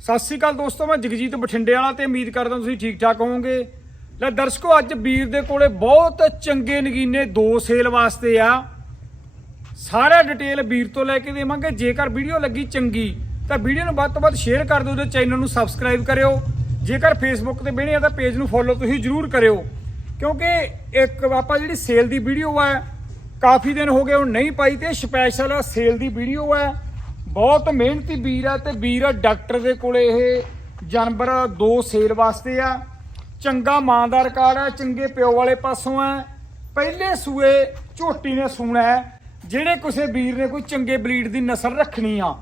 ਸਤਿ ਸ੍ਰੀ ਅਕਾਲ ਦੋਸਤੋ, ਮੈਂ ਜਗਜੀਤ ਬਠਿੰਡੇ ਵਾਲਾ ਤੇ ਉਮੀਦ ਕਰਦਾ ਤੁਸੀਂ ਠੀਕ ਠਾਕ ਹੋਵੋਗੇ। ਲੈ ਦਰਸ਼ਕੋ, ਅੱਜ ਵੀਰ ਦੇ ਕੋਲੇ ਬਹੁਤ ਚੰਗੇ ਨਗੀਨੇ ਦੋ ਸੇਲ ਵਾਸਤੇ ਆ। ਸਾਰਾ ਡਿਟੇਲ ਵੀਰ ਤੋਂ ਲੈ ਕੇ ਦੇਵਾਂਗੇ। ਜੇਕਰ ਵੀਡੀਓ ਲੱਗੀ ਚੰਗੀ, ਤਾਂ ਵੀਡੀਓ ਨੂੰ ਵੱਧ ਤੋਂ ਵੱਧ ਸ਼ੇਅਰ ਕਰ ਦਿਓ ਤੇ ਚੈਨਲ ਨੂੰ ਸਬਸਕ੍ਰਾਈਬ ਕਰਿਓ। ਜੇਕਰ ਫੇਸਬੁੱਕ ਤੇ ਬਹਿਣੇ ਆ ਤਾਂ ਪੇਜ ਨੂੰ ਫੋਲੋ ਤੁਸੀਂ ਜਰੂਰ ਕਰਿਓ। ਕਿਉਂਕਿ ਇੱਕ ਆਪਾਂ ਜਿਹੜੀ ਸੇਲ ਦੀ ਵੀਡੀਓ ਆ, ਕਾਫੀ ਦਿਨ ਹੋ ਗਏ ਉਹ ਨਹੀਂ ਪਾਈ ਤੇ ਸਪੈਸ਼ਲ ਸੇਲ ਦੀ ਵੀਡੀਓ ਆ। ਬਹੁਤ ਮਿਹਨਤੀ ਵੀਰ ਆ ਤੇ ਵੀਰ ਡਾਕਟਰ ਦੇ ਕੋਲੇ ਇਹ ਜਾਨਵਰ ਦੋ ਸੇਲ ਵਾਸਤੇ ਆ। ਚੰਗਾ ਮਾਂ ਦਾ ਰਿਕਾਰਡ ਆ, ਚੰਗੇ ਪਿਓ ਵਾਲੇ ਪਾਸੋਂ ਆ। ਪਹਿਲੇ ਸੂਏ ਝੋਟੀ ਨੇ ਸੂਣਾ ਜਿਹੜੇ ਕਿਸੇ ਵੀਰ ਨੇ ਕੋਈ ਚੰਗੇ ਬਰੀਡ ਦੀ ਨਸਲ ਰੱਖਣੀ ਆ।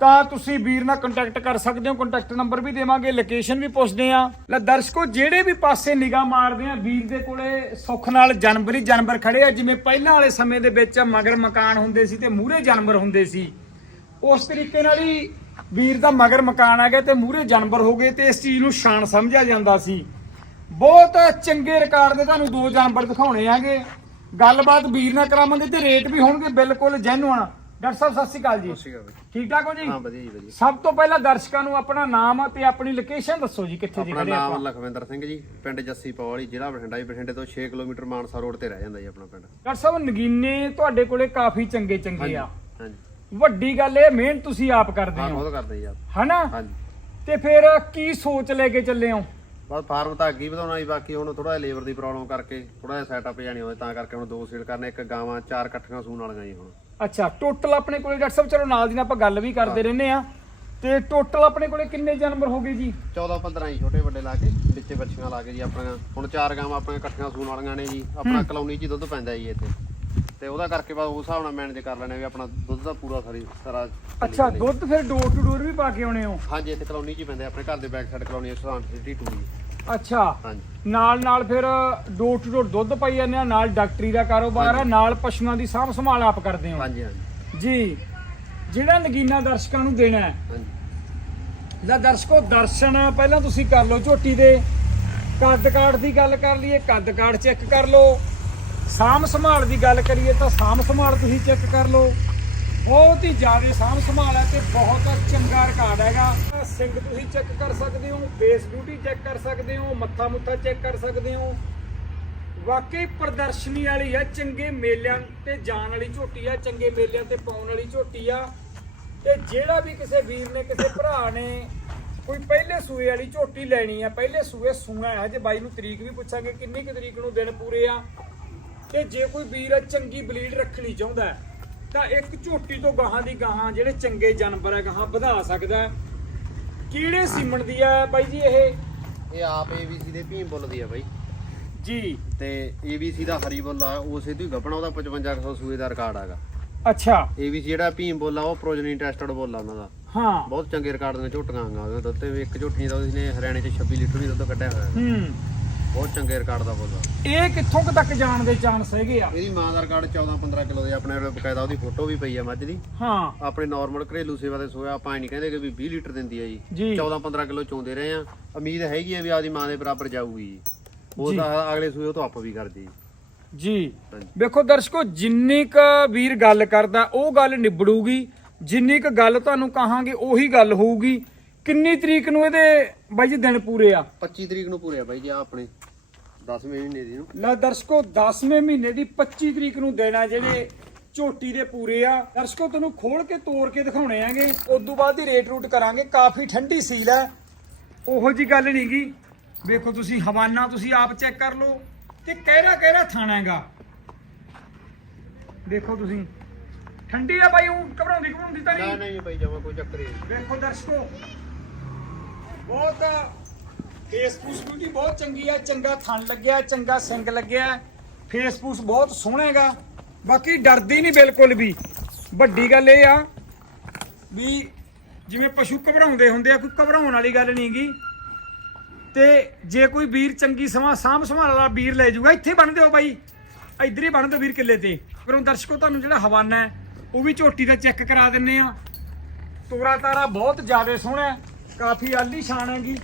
ਤਾਂ ਤੁਸੀਂ ਵੀਰ ਨਾਲ ਕੰਟੈਕਟ ਕਰ ਸਕਦੇ ਹੋ ਕੰਟੈਕਟ ਨੰਬਰ ਵੀ ਦੇਵਾਂਗੇ ਲੋਕੇਸ਼ਨ ਵੀ ਪੁੱਛਦੇ ਆ। ਲੈ ਦਰਸ਼ਕੋ, ਜਿਹੜੇ ਵੀ ਪਾਸੇ ਨਿਗਾਹ ਮਾਰਦੇ ਆ, ਵੀਰ ਦੇ ਕੋਲੇ ਸੁੱਖ ਨਾਲ ਜਾਨਵਰ ਹੀ ਜਾਨਵਰ ਖੜੇ ਆ। ਜਿਵੇਂ ਪਹਿਲਾਂ ਵਾਲੇ ਸਮੇਂ ਦੇ ਵਿੱਚ ਮਗਰ ਮਕਾਨ ਹੁੰਦੇ ਸੀ ਤੇ ਮੂਹਰੇ ਜਾਨਵਰ ਹੁੰਦੇ ਸੀ। ਉਸ ਤਰੀਕੇ ਨਾਲ ਹੀ ਵੀਰ ਦਾ ਮਗਰ ਮਕਾਨ ਆ ਗਿਆ ਤੇ ਮੂਹਰੇ ਜਾਨਵਰ ਹੋ ਗਏ ਤੇ ਇਸ ਚੀਜ਼ ਨੂੰ ਸ਼ਾਨ ਸਮਝਿਆ ਜਾਂਦਾ ਸੀ। ਬਹੁਤ ਚੰਗੇ ਰਿਕਾਰਡ ਦੇ ਤੁਹਾਨੂੰ ਦੋ ਜਾਨਵਰ ਦਿਖਾਉਣੇ ਆਗੇ ਗੱਲਬਾਤ ਵੀਰ ਨਾਲ ਕਰਾਵਾਂਗੇ ਤੇ ਰੇਟ ਵੀ ਹੋਣਗੇ ਬਿਲਕੁਲ ਜੈਨੂਅਨ ਡਾਕਟਰ ਸਾਹਿਬ ਸਤਿ ਸ਼੍ਰੀ ਅਕਾਲ ਜੀ। ਠੀਕ ਠਾਕ ਹੋ ਜੀ? ਹਾਂ ਵਧੀਆ ਜੀ ਵਧੀਆ। ਸਭ ਤੋਂ ਪਹਿਲਾਂ ਦਰਸ਼ਕਾਂ ਨੂੰ ਆਪਣਾ ਨਾਮ ਤੇ ਆਪਣੀ ਲੋਕੇਸ਼ਨ ਦੱਸੋ ਜੀ ਕਿੱਥੇ ਜੀ ਆਪਣਾ ਖੜੇ ਨਾਮ ਆਪਾਂ। ਲਖਵਿੰਦਰ ਸਿੰਘ ਜੀ ਪਿੰਡ ਜੱਸੀ ਪੌਲੀ ਜ਼ਿਲ੍ਹਾ ਬਠਿੰਡਾ ਜੀ ਬਠਿੰਡੇ ਤੋਂ 6 ਕਿਲੋਮੀਟਰ ਮਾਨਸਾ ਰੋਡ ਤੇ ਰਹਿ ਜਾਂਦਾ ਜੀ ਆਪਣਾ ਪਿੰਡ। ਡਾਕਟਰ ਸਾਹਿਬ ਨਗੀਨੇ ਤੁਹਾਡੇ ਕੋਲੇ ਕਾਫੀ ਚੰਗੇ ਚੰਗੇ ਆ ਹਾਂਜੀ। ਵੱਡੀ ਗੱਲ ਇਹ ਮਿਹਨਤ ਤੁਸੀਂ ਆਪ ਕਰਦੇ ਹਾਂ ਹੋ। ਬਹੁਤ ਕਰਦੇ ਜੀ ਆਪ ਹਨਾ? ਹਾਂਜੀ। ਤੇ ਫਿਰ ਕੀ ਸੋਚ ਲੈ ਕੇ ਚੱਲੇ ਹੋ? ਬਸ ਫਾਰਮ ਤਾਂ ਅੱਗੇ ਹੀ ਵਧਾਉਣਾ ਜੀ ਬਾਕੀ ਹੁਣ ਥੋੜਾ ਜਿਹਾ ਲੇਬਰ ਦੀ ਪ੍ਰੋਬਲਮ ਕਰਕੇ ਥੋੜਾ ਜਿਹਾ ਸੈਟਅਪ ਜਾਣੀ ਹੋਵੇ ਤਾਂ ਕਰਕੇ ਹੁਣ ਦੋ ਸੀਲ ਕਰਨੇ ਇੱਕ ਗਾਵਾਂ ਚਾਰ ਇਕੱਠੀਆਂ ਸੂਣ ਵਾਲੀਆਂ ਜੀ ਹੁਣ। ਅੱਛਾ ਟੋਟਲ ਆਪਣੇ ਕੋਲੇ ਡਾਕਟਰ ਸਾਹਿਬ ਚਲੋ ਨਾਲ ਦੀ ਨਾਲ ਆਪਾਂ ਗੱਲ ਵੀ ਕਰਦੇ ਰਹਿੰਦੇ ਆ ਤੇ ਟੋਟਲ ਆਪਣੇ ਕੋਲੇ ਕਿੰਨੇ ਜਾਨਵਰ ਹੋ ਗਏ ਜੀ? 14 15 ਜੀ ਛੋਟੇ ਵੱਡੇ ਲਾ ਕੇ ਵਿੱਚੇ ਬੱਚੀਆਂ ਲਾ ਕੇ ਜੀ ਆਪਣੀਆਂ। ਹੁਣ ਚਾਰ ਗਾਵਾਂ ਆਪਣੀਆਂ ਇਕੱਠੀਆਂ ਸੂਣ ਵਾਲੀਆਂ ਨੇ ਜੀ ਆਪਣਾ ਕਲੋਨੀ 'ਚ ਹੀ ਦੁੱਧ ਪੈਂਦਾ ਜੀ ਇੱਥੇ। ਤੇ ਉਹਦਾ ਕਰਕੇ ਬਸ ਉਸ ਹਿਸਾਬ ਨਾਲ ਮੈਨੇਜ ਕਰ ਲੈਣੇ ਵੀ ਆਪਣਾ ਦੁੱਧ ਦਾ ਪੂਰਾ ਸਾਰੀ ਸਾਰਾ ਅੱਛਾ। ਦੁੱਧ ਫਿਰ ਡੋਰ ਟੂ ਡੋਰ ਵੀ ਪਾ ਕੇ ਆਉਣੇ ਹੋ? ਹਾਂਜੀ ਇੱਥੇ ਕਲੋਨੀ 'ਚ ਹੀ ਪੈਂਦੇ ਆ, ਆਪਣੇ ਘਰ ਦੇ back side colony Suhan city 2 ਜੀ ਅੱਛਾ। ਹਾਂਜੀ। ਨਾਲ ਨਾਲ ਫਿਰ ਡੋਰ ਟੂ ਡੋਰ ਦੁੱਧ ਪਾਈ ਜਾਂਦੇ ਆ ਨਾਲ ਡਾਕਟਰੀ ਦਾ ਕਾਰੋਬਾਰ ਆ ਨਾਲ ਪਸ਼ੂਆਂ ਦੀ ਸਾਂਭ ਸੰਭਾਲ ਆਪ ਕਰਦੇ ਹੋ? ਹਾਂਜੀ ਹਾਂਜੀ। ਜੀ ਜਿਹੜਾ ਨਗੀਨਾ ਦਰਸ਼ਕਾਂ ਨੂੰ ਦੇਣਾ ਹੈ ਹਾਂਜੀ। ਲੈ ਦਰਸ਼ਕੋ ਦਰਸ਼ਨ ਪਹਿਲਾਂ ਤੁਸੀਂ ਕਰ ਲਓ ਝੋਟੀ ਦੇ। ਕੱਦ ਕਾਠ ਦੀ ਗੱਲ ਕਰ ਲਈਏ ਕੱਦ ਕਾਠ ਚੈੱਕ ਕਰ ਲਓ। ਸਾਂਭ ਸੰਭਾਲ ਦੀ ਗੱਲ ਕਰੀਏ ਤਾਂ ਸਾਂਭ ਸੰਭਾਲ ਤੁਸੀਂ ਚੈੱਕ ਕਰ ਲਓ। ਬਹੁਤ ਹੀ ਜ਼ਿਆਦਾ ਸਾਂਭ ਸੰਭਾਲ ਹੈ ਤੇ ਬਹੁਤ ਚੰਗਾ ਰਿਕਾਰਡ ਹੈਗਾ। ਸਿੰਗ ਤੁਸੀਂ ਚੈੱਕ ਕਰ ਸਕਦੇ ਹੋ ਬੇਸ ਬਿਊਟੀ ਚੈੱਕ ਕਰ ਸਕਦੇ ਹੋ, ਮੱਥਾ ਮੁੱਥਾ ਚੈੱਕ ਕਰ ਸਕਦੇ ਹੋ। ਵਾਕਈ ਪ੍ਰਦਰਸ਼ਨੀ ਵਾਲੀ ਹੈ, ਚੰਗੇ ਮੇਲਿਆਂ ਤੇ ਜਾਣ ਵਾਲੀ ਝੋਟੀ ਆ, ਚੰਗੇ ਮੇਲਿਆਂ ਤੇ ਪਾਉਣ ਵਾਲੀ ਝੋਟੀ ਆ। ਤੇ ਜਿਹੜਾ ਵੀ ਕਿਸੇ ਵੀਰ ਨੇ, ਕਿਸੇ ਭਰਾ ਨੇ ਕੋਈ ਪਹਿਲੇ ਸੂਏ ਵਾਲੀ ਝੋਟੀ ਲੈਣੀ ਆ, ਪਹਿਲੇ ਸੂਏ ਸੂਣਾ ਹੈ, ਜੇ ਬਾਈ ਨੂੰ ਤਰੀਕ ਵੀ ਪੁੱਛਾਂਗੇ ਕਿੰਨੀ ਕੁ ਤਰੀਕ ਨੂੰ ਦਿਨ ਪੂਰੇ ਆ ਤੇ ਜੇ ਕੋਈ ਵੀਰ ਚੰਗੀ ਬਲੀਡ ਰੱਖਣੀ ਚਾਹੁੰਦਾ ਹੈ, ਤਾਂ ਇੱਕ ਝੋਟੀ ਤੋਂ ਗਾਹਾਂ ਦੀ ਗਾਹਾਂ ਜਿਹੜੇ ਚੰਗੇ ਜਾਨਵਰ ਹੈ ਗਾਹਾਂ ਵਧਾ ਸਕਦਾ ਹੈ। ਕਿਹੜੇ ਸੀਮਣ ਦੀ ਹੈ ਬਾਈ ਜੀ ਇਹ? ਇਹ ਆਪ ABC ਦੇ ਭੀਮ ਬੁੱਲ ਦੀ ਆ ਬਾਈ। ਜੀ। ਤੇ ABC ਦਾ ਹਰੀ ਬੁੱਲ ਆ ਉਸੇ ਤੋਂ ਹੀ ਗੱਪਣਾ ਉਹਦਾ 5500 ਸੂਏ ਦਾ ਰਿਕਾਰਡ ਹੈਗਾ। ਅੱਛਾ। ABC ਜਿਹੜਾ ਭੀਮ ਬੁੱਲ ਆ ਉਹ ਪ੍ਰੋਜਨੀ ਟੈਸਟਡ ਬੁੱਲ ਆ ਉਹਨਾਂ ਦਾ। ਹਾਂ। ਬਹੁਤ ਚੰਗੇ ਰਿਕਾਰਡ ਨੇ ਝੋਟੀਆਂ ਆਂਗਾ ਉਹਦੇ ਦੁੱਧ ਤੇ ਵੀ ਇੱਕ ਝੋਟੀ ਦਾ ਉਹਨੇ ਹਰਿਆਣੇ 'ਚ 26 ਲੀਟਰ ਵੀ ਦੁੱਧ ਕੱਢਿਆ ਹੋਇਆ। ਹੈ। ਬਹੁਤ ਚੰਗੇ ਰਿਕਾਰਡ ਦਾ ਬੁੱਲ ਆ। ਇਹ ਕਿੱਥੋਂ ਕੁ ਤੱਕ ਜਾਣ ਦੇ ਚਾਂਸ ਹੈਗੇ ਆ? ਇਹਦੀ ਮਾਂ ਦਾ ਰਿਕਾਰਡ 14 15 ਕਿਲੋ ਦੇ ਆਪਣੇ ਕੋਲ ਬਕਾਇਦਾ ਉਹਦੀ ਫੋਟੋ ਵੀ ਪਈ ਆ ਮੱਝ ਦੀ। ਹਾਂ। ਆਪਣੇ ਨਾਰਮਲ ਘਰੇਲੂ ਸੇਵਾ ਦੇ ਸੋਇਆ ਆਪਾਂ ਨਹੀਂ ਕਹਿੰਦੇ ਕਿ ਵੀ 20 ਲੀਟਰ ਦਿੰਦੀ ਆ ਜੀ। ਜੀ। 14 15 ਕਿਲੋ ਚੋਂਦੇ ਰਹੇ ਆ। ਉਮੀਦ ਹੈਗੀ ਆ ਵੀ ਆਪਦੀ ਮਾਂ ਦੇ ਬਰਾਬਰ ਜਾਊਗੀ ਜੀ। ਉਹ ਤਾਂ ਅਗਲੇ ਸੂਏ ਉਹ ਤੋਂ ਆਪ ਵੀ ਕਰਦੀ ਜੀ। ਹਾਂਜੀ। ਵੇਖੋ ਦਰਸ਼ਕੋ ਜਿੰਨੀ ਕ ਵੀਰ ਗੱਲ ਕਰਦਾ ਉਹ ਗੱਲ ਨਿਬੜੂਗੀ। ਜਿੰਨੀ ਕ ਗੱਲ ਤੁਹਾਨੂੰ ਕਹਾਂਗੇ ਉਹੀ ਗੱਲ ਹੋਊਗੀ। ਕਿੰਨੀ ਤਰੀਕ ਨੂੰ ਇਹਦੇ ਬਾਈ ਜੀ ਦਿਨ ਪੂਰੇ ਆ? 25 ਤਰੀਕ ਨੂੰ ਪੂਰੇ ਆ ਬਾਈ ਜੀ ਆਪਣੇ। 10ਵੇਂ ਮਹੀਨੇ ਦੀ ਨੂੰ। ਲੈ ਦਰਸ਼ਕੋ 10ਵੇਂ ਮਹੀਨੇ ਦੀ 25 ਤਰੀਕ ਨੂੰ ਦੇਣਾ ਜਿਹੜੇ ਝੋਟੀ ਦੇ ਪੂਰੇ ਆ। ਦਰਸ਼ਕੋ ਤੁਹਾਨੂੰ ਖੋਲ ਕੇ ਤੋੜ ਕੇ ਦਿਖਾਉਣੇ ਆਂਗੇ। ਉਸ ਤੋਂ ਬਾਅਦ ਹੀ ਰੇਟ ਰੂਟ ਕਰਾਂਗੇ। ਕਾਫੀ ਠੰਡੀ ਸੀਲ ਹੈ ਉਹੋ ਜੀ ਗੱਲ ਨਹੀਂਗੀ ਵੇਖੋ ਤੁਸੀਂ ਹਵਾਨਾ ਤੁਸੀਂ ਆਪ ਚੈੱਕ ਕਰ ਲਓ। ਤੇ ਕਿਹੜਾ ਕਿਹੜਾ ਥਾਣਾ ਹੈਗਾ? ਦੇਖੋ ਤੁਸੀਂ। ਠੰਡੀ ਆ ਬਾਈ ਉਹ ਘਬਰਾਉਂਦੀ ਘਬਰਾਉਂਦੀ ਤਾਂ ਨਹੀਂ ਨਹੀਂ ਬਾਈ ਜਮਾ ਕੋਈ ਚੱਕਰ ਨਹੀਂ। ਵੇਖੋ ਦਰਸ਼ਕੋ। ਬਹੁਤ ਫੇਸਬੁੱਕ ਬਿਊਟੀ ਬਹੁਤ ਚੰਗੀ ਆ, ਚੰਗਾ ਥਣ ਲੱਗਿਆ, ਚੰਗਾ ਸਿੰਗ ਲੱਗਿਆ। ਫੇਸਬੁੱਕ ਬਹੁਤ ਸੋਹਣਾ ਹੈਗਾ। ਬਾਕੀ ਡਰਦੀ ਨਹੀਂ ਬਿਲਕੁਲ ਵੀ। ਵੱਡੀ ਗੱਲ ਇਹ ਆ ਵੀ ਜਿਵੇਂ ਪਸ਼ੂ ਘਬਰਾਉਂਦੇ ਹੁੰਦੇ ਆ, ਕੋਈ ਘਬਰਾਉਣ ਵਾਲੀ ਗੱਲ ਨਹੀਂਗੀ ਤੇ ਜੇ ਕੋਈ ਵੀਰ ਚੰਗੀ ਸਮਾਂ ਸਾਂਭ ਸੰਭਾਲ ਵਾਲਾ ਵੀਰ ਲੈ ਜਾਊਗਾ ਇੱਥੇ ਬਣ ਦਿਓ ਬਾਈ। ਇੱਧਰ ਹੀ ਬਣ ਦਿਓ ਵੀਰ ਕਿੱਲੇ ਤੇ। ਪਰ ਉਹ ਦਰਸ਼ਕੋ ਤੁਹਾਨੂੰ ਜਿਹੜਾ ਹਵਾਨਾ ਹੈ, ਉਹ ਵੀ ਝੋਟੀ ਦਾ ਚੈੱਕ ਕਰਾ ਦਿੰਨੇ ਆ। ਤੋਰਾ ਤਾਰਾ ਬਹੁਤ ਜ਼ਿਆਦਾ ਸੋਹਣਾ ਕਾਫੀ ਆਲੀ ਸ਼ਾਨ ਹੈਗੀ।